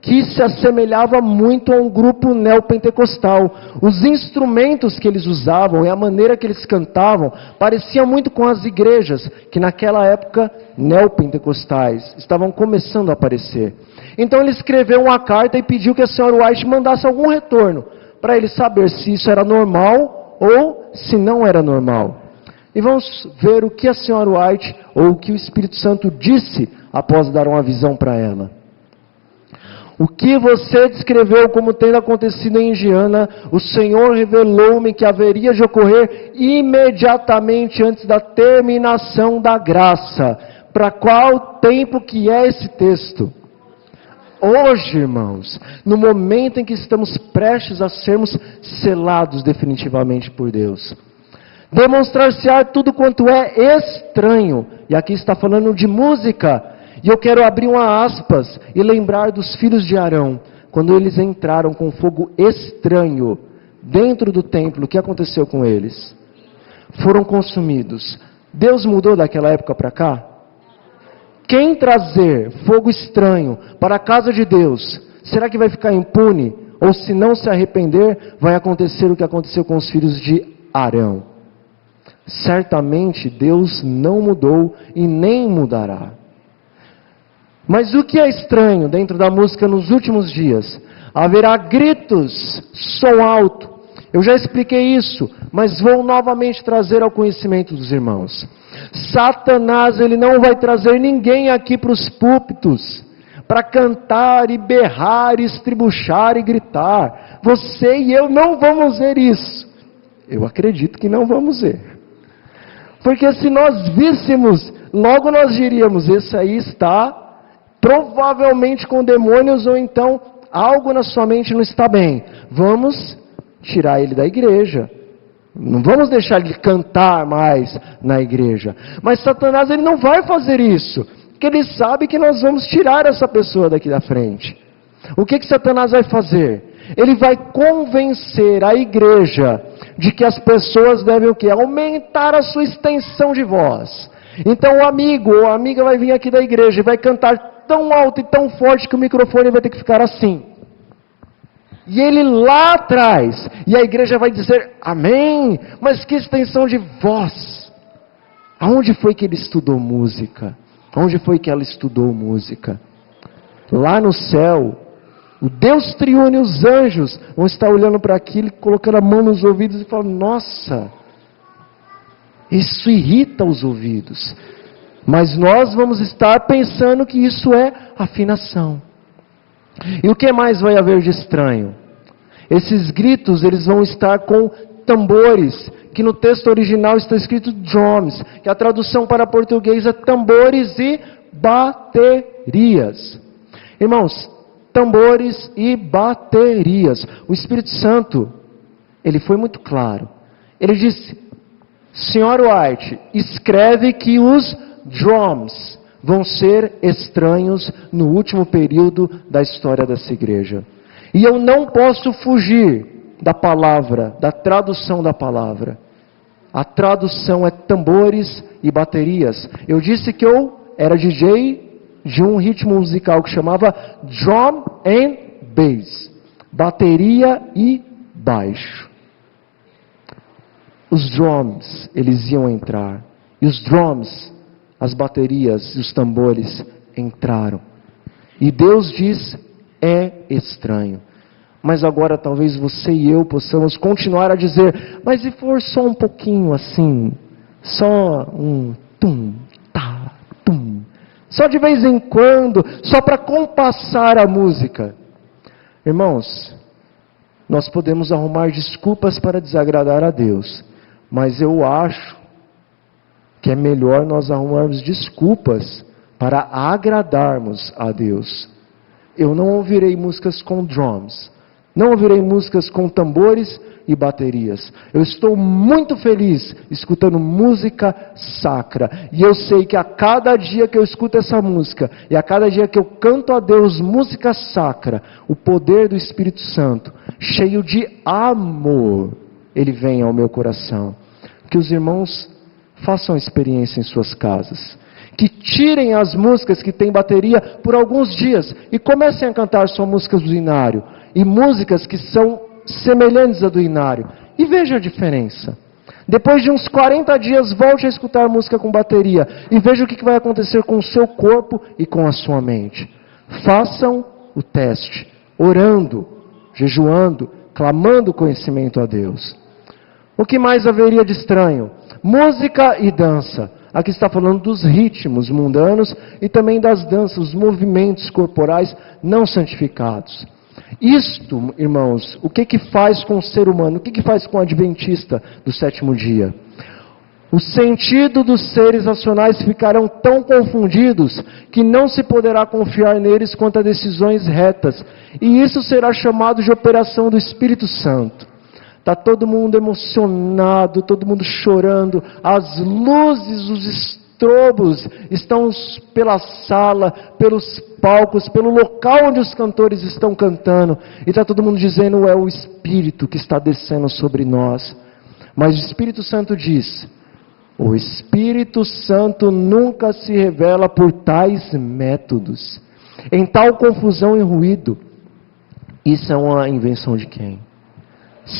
que se assemelhava muito a um grupo neopentecostal. Os instrumentos que eles usavam e a maneira que eles cantavam parecia muito com as igrejas que naquela época neopentecostais estavam começando a aparecer. Então ele escreveu uma carta e pediu que a Senhora White mandasse algum retorno para ele saber se isso era normal ou se não era normal. E vamos ver o que a Senhora White ou o que o Espírito Santo disse após dar uma visão para ela. O que você descreveu como tendo acontecido em Indiana, o Senhor revelou-me que haveria de ocorrer imediatamente antes da terminação da graça. Para qual tempo que é esse texto? Hoje, irmãos, no momento em que estamos prestes a sermos selados definitivamente por Deus. Demonstrar-se-á tudo quanto é estranho. E aqui está falando de música. E eu quero abrir uma aspas e lembrar dos filhos de Arão, quando eles entraram com fogo estranho dentro do templo, o que aconteceu com eles? Foram consumidos. Deus mudou daquela época para cá? Quem trazer fogo estranho para a casa de Deus, será que vai ficar impune? Ou se não se arrepender, vai acontecer o que aconteceu com os filhos de Arão. Certamente Deus não mudou e nem mudará. Mas o que é estranho dentro da música nos últimos dias? Haverá gritos, som alto. Eu já expliquei isso, mas vou novamente trazer ao conhecimento dos irmãos. Satanás, ele não vai trazer ninguém aqui para os púlpitos para cantar e berrar, e estribuchar e gritar. Você e eu não vamos ver isso. Eu acredito que não vamos ver. Porque se nós víssemos, logo nós diríamos, esse aí está provavelmente com demônios, ou então algo na sua mente não está bem. Vamos tirar ele da igreja. Não vamos deixar ele cantar mais na igreja. Mas Satanás ele não vai fazer isso, porque ele sabe que nós vamos tirar essa pessoa daqui da frente. O que Satanás vai fazer? Ele vai convencer a igreja de que as pessoas devem o quê? Aumentar a sua extensão de voz. Então o amigo ou a amiga vai vir aqui da igreja e vai cantar tão alto e tão forte que o microfone vai ter que ficar assim. E ele lá atrás, e a igreja vai dizer, amém, mas que extensão de voz. Aonde foi que ele estudou música? Aonde foi que ela estudou música? Lá no céu, o Deus triuno e os anjos vão estar olhando para aquilo, colocando a mão nos ouvidos e falando, nossa, Isso irrita os ouvidos. Mas nós vamos estar pensando que isso é afinação. E o que mais vai haver de estranho? Esses gritos, eles vão estar com tambores, que no texto original está escrito drums, que a tradução para português é tambores e baterias. Irmãos, tambores e baterias. O Espírito Santo, ele foi muito claro. Ele disse: Sr. White, escreve que os drums vão ser estranhos no último período da história dessa igreja. E eu não posso fugir da palavra, da tradução da palavra. A tradução é tambores e baterias. Eu disse que eu era DJ de um ritmo musical que chamava Drum and Bass. Bateria e baixo. Os drums, eles iam entrar. E os drums, as baterias e os tambores entraram. E Deus diz: é estranho. Mas agora talvez você e eu possamos continuar a dizer: mas se for só um pouquinho assim, só um tum, tá, tum, só de vez em quando, só para compassar a música. Irmãos, nós podemos arrumar desculpas para desagradar a Deus, mas eu acho que é melhor nós arrumarmos desculpas para agradarmos a Deus. Eu não ouvirei músicas com drums, não ouvirei músicas com tambores e baterias. Eu estou muito feliz escutando música sacra. E eu sei que a cada dia que eu escuto essa música, e a cada dia que eu canto a Deus música sacra, o poder do Espírito Santo, cheio de amor, ele vem ao meu coração. Que os irmãos façam experiência em suas casas. Que tirem as músicas que têm bateria por alguns dias e comecem a cantar só músicas do inário e músicas que são semelhantes à do inário. E veja a diferença. Depois de uns 40 dias, volte a escutar música com bateria e veja o que vai acontecer com o seu corpo e com a sua mente. Façam o teste, orando, jejuando, clamando conhecimento a Deus. O que mais haveria de estranho? Música e dança. Aqui está falando dos ritmos mundanos e também das danças, os movimentos corporais não santificados. Isto, irmãos, o que faz com o ser humano? O que faz com o adventista do sétimo dia? O sentido dos seres racionais ficarão tão confundidos que não se poderá confiar neles quanto a decisões retas. E isso será chamado de operação do Espírito Santo. Está todo mundo emocionado, todo mundo chorando, as luzes, os estrobos estão pela sala, pelos palcos, pelo local onde os cantores estão cantando, e está todo mundo dizendo: é o Espírito que está descendo sobre nós. Mas o Espírito Santo diz: o Espírito Santo nunca se revela por tais métodos, em tal confusão e ruído. Isso é uma invenção de quem?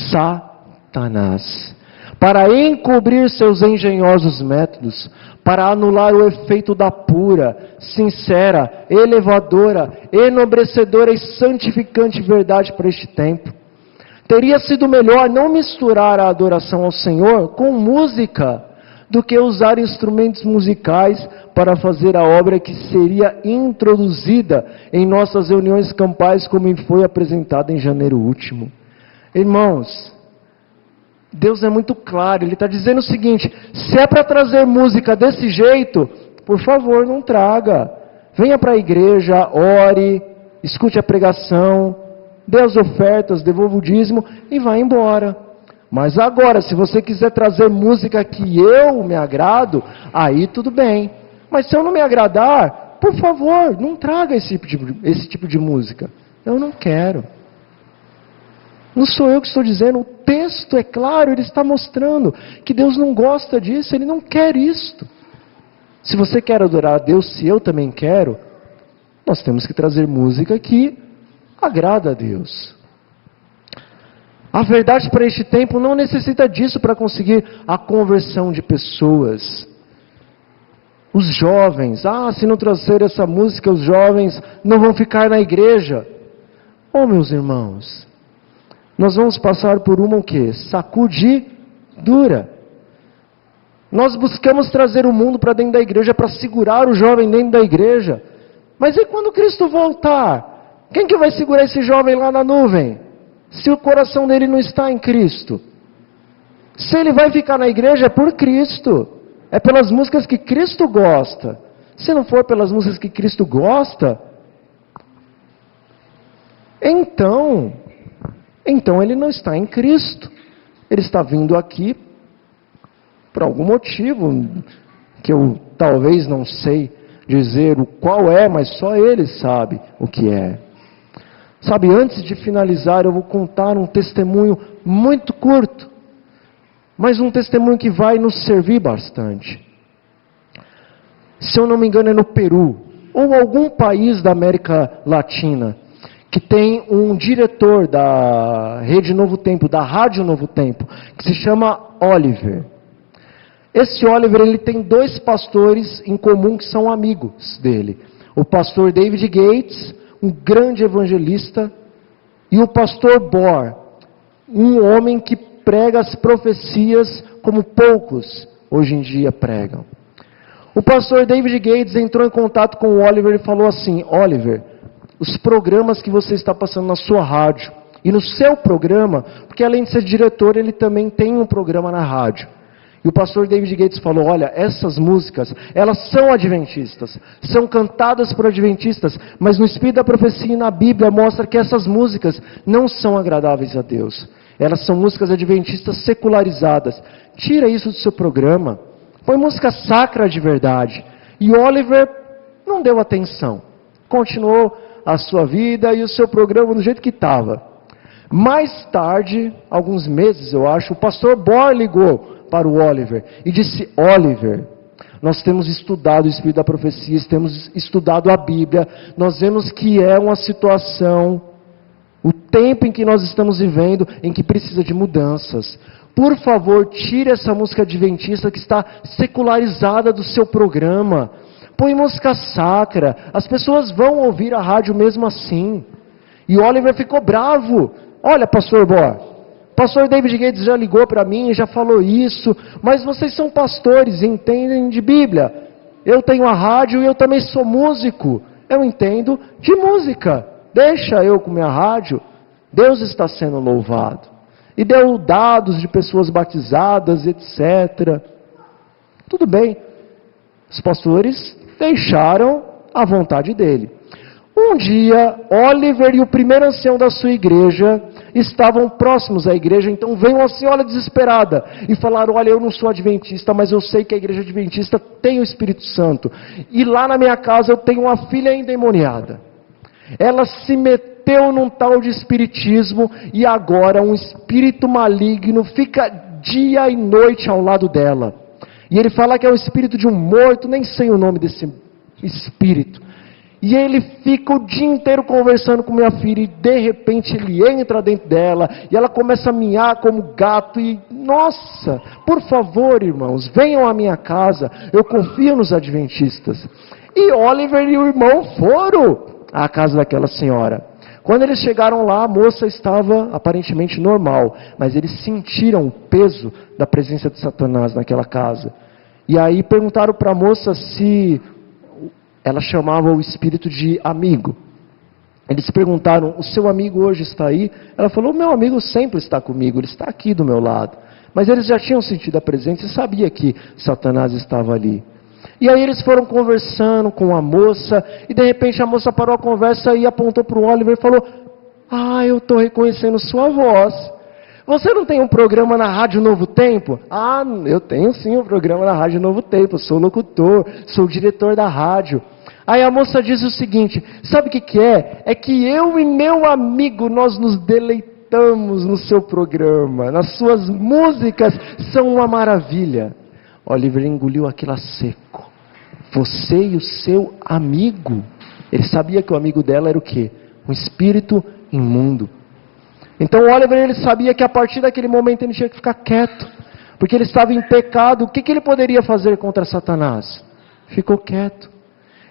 Satanás, para encobrir seus engenhosos métodos, para anular o efeito da pura, sincera, elevadora, enobrecedora e santificante verdade para este tempo. Teria sido melhor não misturar a adoração ao Senhor com música, do que usar instrumentos musicais para fazer a obra que seria introduzida em nossas reuniões campais, como foi apresentada em janeiro último. Irmãos, Deus é muito claro, Ele está dizendo o seguinte: se é para trazer música desse jeito, por favor, não traga. Venha para a igreja, ore, escute a pregação, dê as ofertas, devolva o dízimo e vá embora. Mas agora, se você quiser trazer música que eu me agrado, aí tudo bem. Mas se eu não me agradar, por favor, não traga esse tipo de música. Eu não quero. Não sou eu que estou dizendo, o texto é claro, ele está mostrando que Deus não gosta disso, Ele não quer isto. Se você quer adorar a Deus, se eu também quero, nós temos que trazer música que agrada a Deus. A verdade para este tempo não necessita disso para conseguir a conversão de pessoas. Os jovens, se não trouxer essa música, os jovens não vão ficar na igreja. Oh, meus irmãos, nós vamos passar por uma o quê? Sacudidura. Nós buscamos trazer o mundo para dentro da igreja, para segurar o jovem dentro da igreja. Mas e quando Cristo voltar? Quem que vai segurar esse jovem lá na nuvem? Se o coração dele não está em Cristo. Se ele vai ficar na igreja é por Cristo. É pelas músicas que Cristo gosta. Se não for pelas músicas que Cristo gosta, então ele não está em Cristo. Ele está vindo aqui por algum motivo que eu talvez não sei dizer o qual é, mas só ele sabe o que é. Sabe, antes de finalizar, eu vou contar um testemunho muito curto, mas um testemunho que vai nos servir bastante. Se eu não me engano é no Peru, ou algum país da América Latina, que tem um diretor da Rede Novo Tempo, da Rádio Novo Tempo, que se chama Oliver. Esse Oliver, ele tem 2 pastores em comum que são amigos dele. O pastor David Gates, um grande evangelista, e o pastor Bohr, um homem que prega as profecias como poucos hoje em dia pregam. O pastor David Gates entrou em contato com o Oliver e falou assim: Oliver, os programas que você está passando na sua rádio e no seu programa, porque além de ser diretor, ele também tem um programa na rádio. E o pastor David Gates falou: olha, essas músicas, elas são adventistas, são cantadas por adventistas, mas no Espírito da Profecia e na Bíblia mostra que essas músicas não são agradáveis a Deus. Elas são músicas adventistas secularizadas. Tira isso do seu programa. Põe música sacra de verdade. E Oliver não deu atenção. Continuou a sua vida e o seu programa do jeito que estava. Mais tarde, alguns meses eu acho, o pastor Bohr ligou para o Oliver e disse: Oliver, nós temos estudado o Espírito da Profecia, temos estudado a Bíblia, nós vemos que é uma situação, o tempo em que nós estamos vivendo, em que precisa de mudanças. Por favor, tire essa música adventista que está secularizada do seu programa. Põe música sacra. As pessoas vão ouvir a rádio mesmo assim. E Oliver ficou bravo. Olha, pastor Bohr, pastor David Gates já ligou para mim, já falou isso, mas vocês são pastores, entendem de Bíblia. Eu tenho a rádio e eu também sou músico. Eu entendo de música. Deixa eu com minha rádio. Deus está sendo louvado. E deu dados de pessoas batizadas, etc. Tudo bem. Os pastores deixaram a vontade dele. Um dia, Oliver e o primeiro ancião da sua igreja estavam próximos à igreja, então veio uma senhora desesperada e falaram: olha, eu não sou adventista, mas eu sei que a igreja adventista tem o Espírito Santo. E lá na minha casa eu tenho uma filha endemoniada. Ela se meteu num tal de espiritismo e agora um espírito maligno fica dia e noite ao lado dela. E ele fala que é o espírito de um morto, nem sei o nome desse espírito. E ele fica o dia inteiro conversando com minha filha e de repente ele entra dentro dela e ela começa a miar como gato e, nossa, por favor irmãos, venham à minha casa, eu confio nos adventistas. E Oliver e o irmão foram à casa daquela senhora. Quando eles chegaram lá, a moça estava aparentemente normal, mas eles sentiram o peso da presença de Satanás naquela casa. E aí perguntaram para a moça se ela chamava o espírito de amigo. Eles perguntaram: o seu amigo hoje está aí? Ela falou: o meu amigo sempre está comigo, ele está aqui do meu lado. Mas eles já tinham sentido a presença e sabia que Satanás estava ali. E aí eles foram conversando com a moça, e de repente a moça parou a conversa e apontou para o Oliver e falou: ah, eu estou reconhecendo sua voz. Você não tem um programa na Rádio Novo Tempo? Ah, eu tenho sim um programa na Rádio Novo Tempo, eu sou locutor, sou diretor da rádio. Aí a moça diz o seguinte: sabe o que é? É que eu e meu amigo, nós nos deleitamos no seu programa, nas suas músicas, são uma maravilha. Oliver engoliu aquilo a seco. Você e o seu amigo. Ele sabia que o amigo dela era o quê? Um espírito imundo. Então Oliver, ele sabia que a partir daquele momento ele tinha que ficar quieto, porque ele estava em pecado. O que ele poderia fazer contra Satanás? Ficou quieto.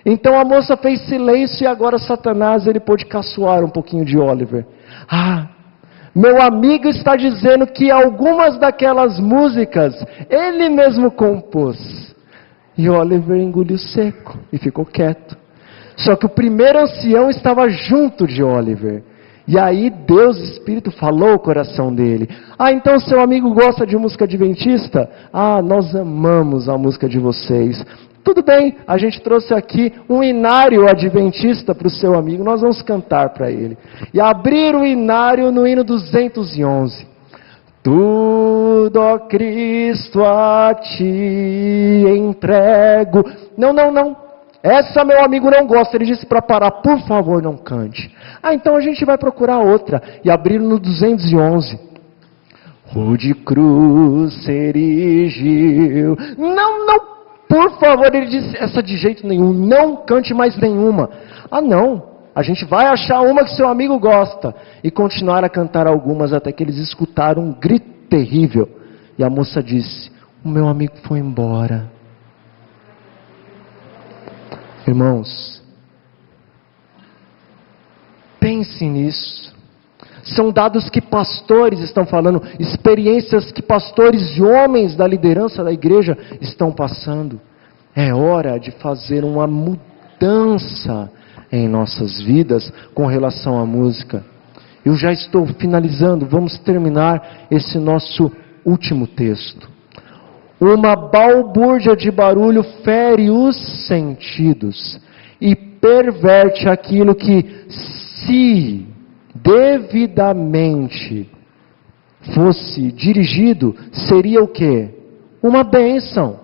Então a moça fez silêncio e agora Satanás, ele pôde caçoar um pouquinho de Oliver. Ah, Meu amigo está dizendo que algumas daquelas músicas ele mesmo compôs. E Oliver engoliu seco e ficou quieto. Só que o primeiro ancião estava junto de Oliver. E aí Deus, Espírito, falou ao coração dele. Então seu amigo gosta de música adventista? Nós amamos a música de vocês. Tudo bem, a gente trouxe aqui um inário adventista para o seu amigo. Nós vamos cantar para ele. E abrir o inário no hino 211. Tudo, ó Cristo, a ti entrego. Não. Essa meu amigo não gosta. Ele disse para parar. Por favor, não cante. Então a gente vai procurar outra. E abrir no 211. Rude cruz se erigiu. Não. Por favor, ele disse, essa de jeito nenhum, não cante mais nenhuma. Não, a gente vai achar uma que seu amigo gosta. E continuar a cantar algumas até que eles escutaram um grito terrível. E a moça disse, o meu amigo foi embora. Irmãos, pense nisso. São dados que pastores estão falando, experiências que pastores e homens da liderança da igreja estão passando. É hora de fazer uma mudança em nossas vidas com relação à música. Eu já estou finalizando, vamos terminar esse nosso último texto. Uma balbúrdia de barulho fere os sentidos e perverte aquilo que, se devidamente fosse dirigido, seria o quê? Uma bênção.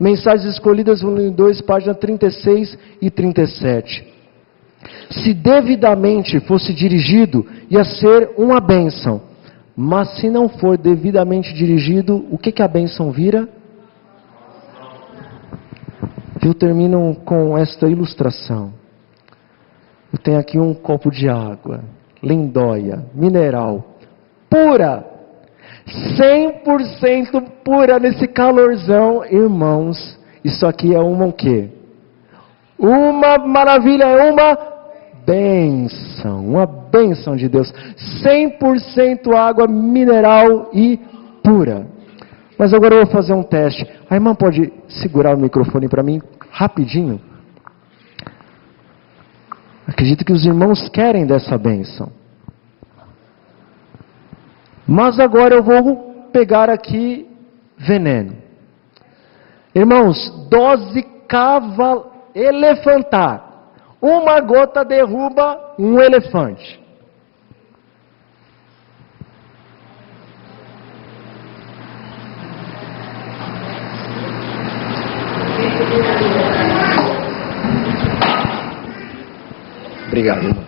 Mensagens Escolhidas, volume 2, página 36 e 37. Se devidamente fosse dirigido, ia ser uma bênção. Mas se não for devidamente dirigido, o que a bênção vira? Eu termino com esta ilustração. Eu tenho aqui um copo de água, lindóia, mineral, pura, 100% pura nesse calorzão, irmãos. Isso aqui é o quê? Uma maravilha, é uma bênção de Deus. 100% água mineral e pura. Mas agora eu vou fazer um teste. A irmã pode segurar o microfone para mim, rapidinho? Acredito que os irmãos querem dessa bênção. Mas agora eu vou pegar aqui veneno. Irmãos, dose elefantar. Uma gota derruba um elefante. Obrigado, irmão.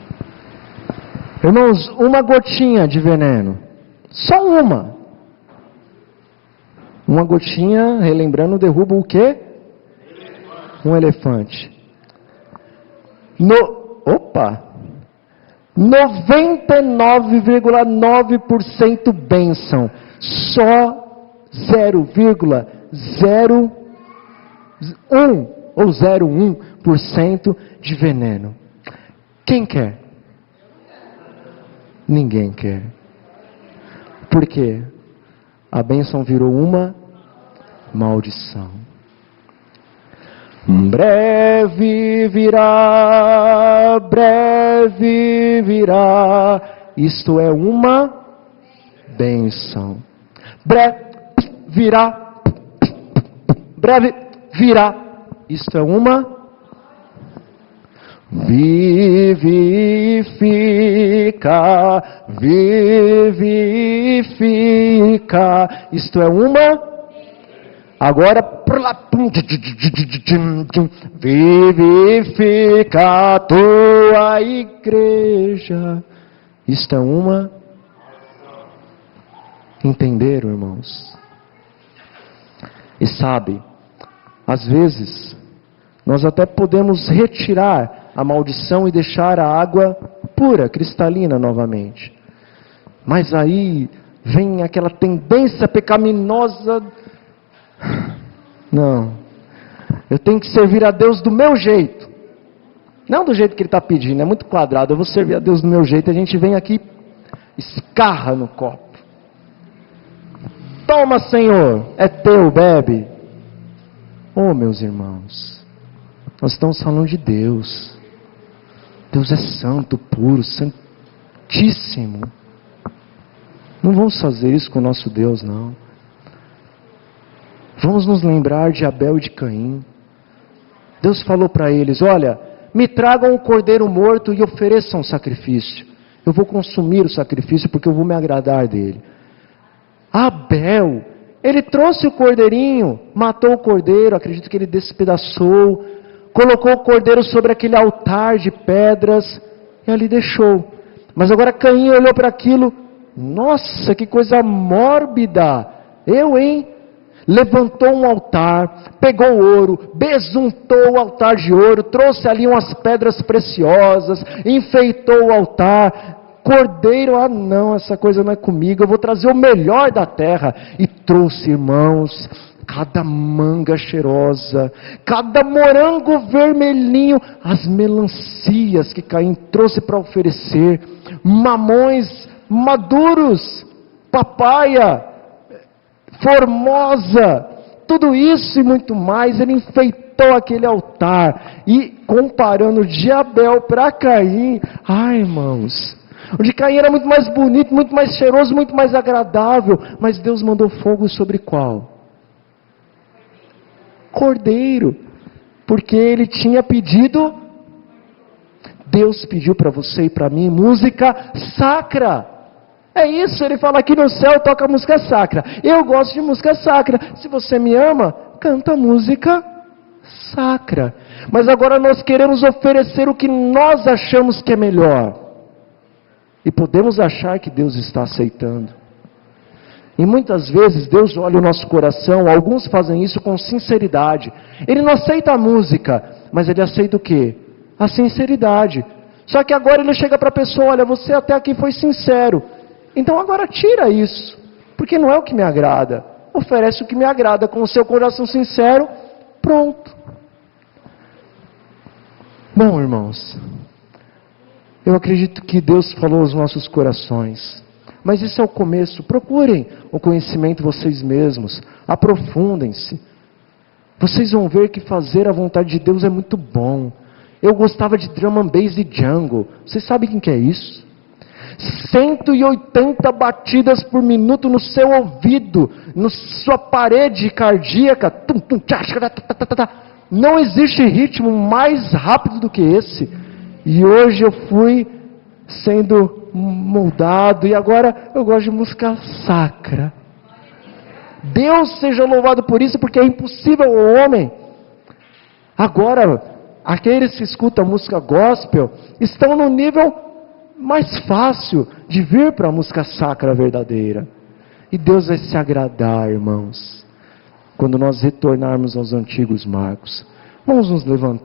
Irmãos, uma gotinha de veneno. Só uma. Uma gotinha, relembrando, derruba o quê? Um elefante. 99,9% bênção. Só 0,01 ou 0,1% de veneno. Quem quer? Ninguém quer. Por quê? A bênção virou uma maldição. Breve virá, isto é uma bênção. Breve virá, isto é uma vivifica, isto é uma. Agora, vivifica a tua igreja. Isto é uma. Entenderam, irmãos? E sabe, às vezes, nós até podemos retirar a maldição e deixar a água pura, cristalina novamente. Mas aí vem aquela tendência pecaminosa. Não, eu tenho que servir a Deus do meu jeito, não do jeito que Ele está pedindo, é muito quadrado. Eu vou servir a Deus do meu jeito. A gente vem aqui escarra no copo. Toma, Senhor, é teu, bebe. Oh, meus irmãos, nós estamos falando de Deus. Deus é santo, puro, santíssimo. Não vamos fazer isso com o nosso Deus, não. Vamos nos lembrar de Abel e de Caim. Deus falou para eles: olha, me tragam um cordeiro morto e ofereçam um sacrifício. Eu vou consumir o sacrifício porque eu vou me agradar dele. Abel, ele trouxe o cordeirinho, matou o cordeiro, acredito que ele despedaçou, colocou o cordeiro sobre aquele altar de pedras e ali deixou. Mas agora Caim olhou para aquilo: nossa, que coisa mórbida! Hein? Levantou um altar, pegou ouro, besuntou o altar de ouro, trouxe ali umas pedras preciosas, enfeitou o altar. Cordeiro, não, essa coisa não é comigo, eu vou trazer o melhor da terra. E trouxe, irmãos, cada manga cheirosa, cada morango vermelhinho, as melancias que Caim trouxe para oferecer, mamões maduros, papaya, formosa, tudo isso e muito mais. Ele enfeitou aquele altar. E comparando de Abel para Caim, irmãos, o de Caim era muito mais bonito, muito mais cheiroso, muito mais agradável, mas Deus mandou fogo sobre qual? Cordeiro, porque ele tinha pedido. Deus pediu para você e para mim música sacra. É isso, ele fala: aqui no céu toca música sacra. Eu gosto de música sacra. Se você me ama, canta música sacra. Mas agora nós queremos oferecer o que nós achamos que é melhor. E podemos achar que Deus está aceitando. E muitas vezes Deus olha o nosso coração. Alguns fazem isso com sinceridade. Ele não aceita a música, mas ele aceita o quê? A sinceridade. Só que agora ele chega para a pessoa: olha, você até aqui foi sincero, então agora tira isso, porque não é o que me agrada. Oferece o que me agrada com o seu coração sincero. Pronto. Bom, irmãos, eu acredito que Deus falou aos nossos corações. Mas isso é o começo. Procurem o conhecimento vocês mesmos. Aprofundem-se. Vocês vão ver que fazer a vontade de Deus é muito bom. Eu gostava de drum and bass e jungle. Vocês sabem o que é isso? 180 batidas por minuto no seu ouvido, na sua parede cardíaca. Não existe ritmo mais rápido do que esse. E hoje eu fui sendo moldado e agora eu gosto de música sacra. Deus seja louvado por isso, porque é impossível ao homem. Agora, aqueles que escutam música gospel estão no nível mais fácil de vir para a música sacra verdadeira. E Deus vai se agradar, irmãos, quando nós retornarmos aos antigos marcos. Vamos nos levantar.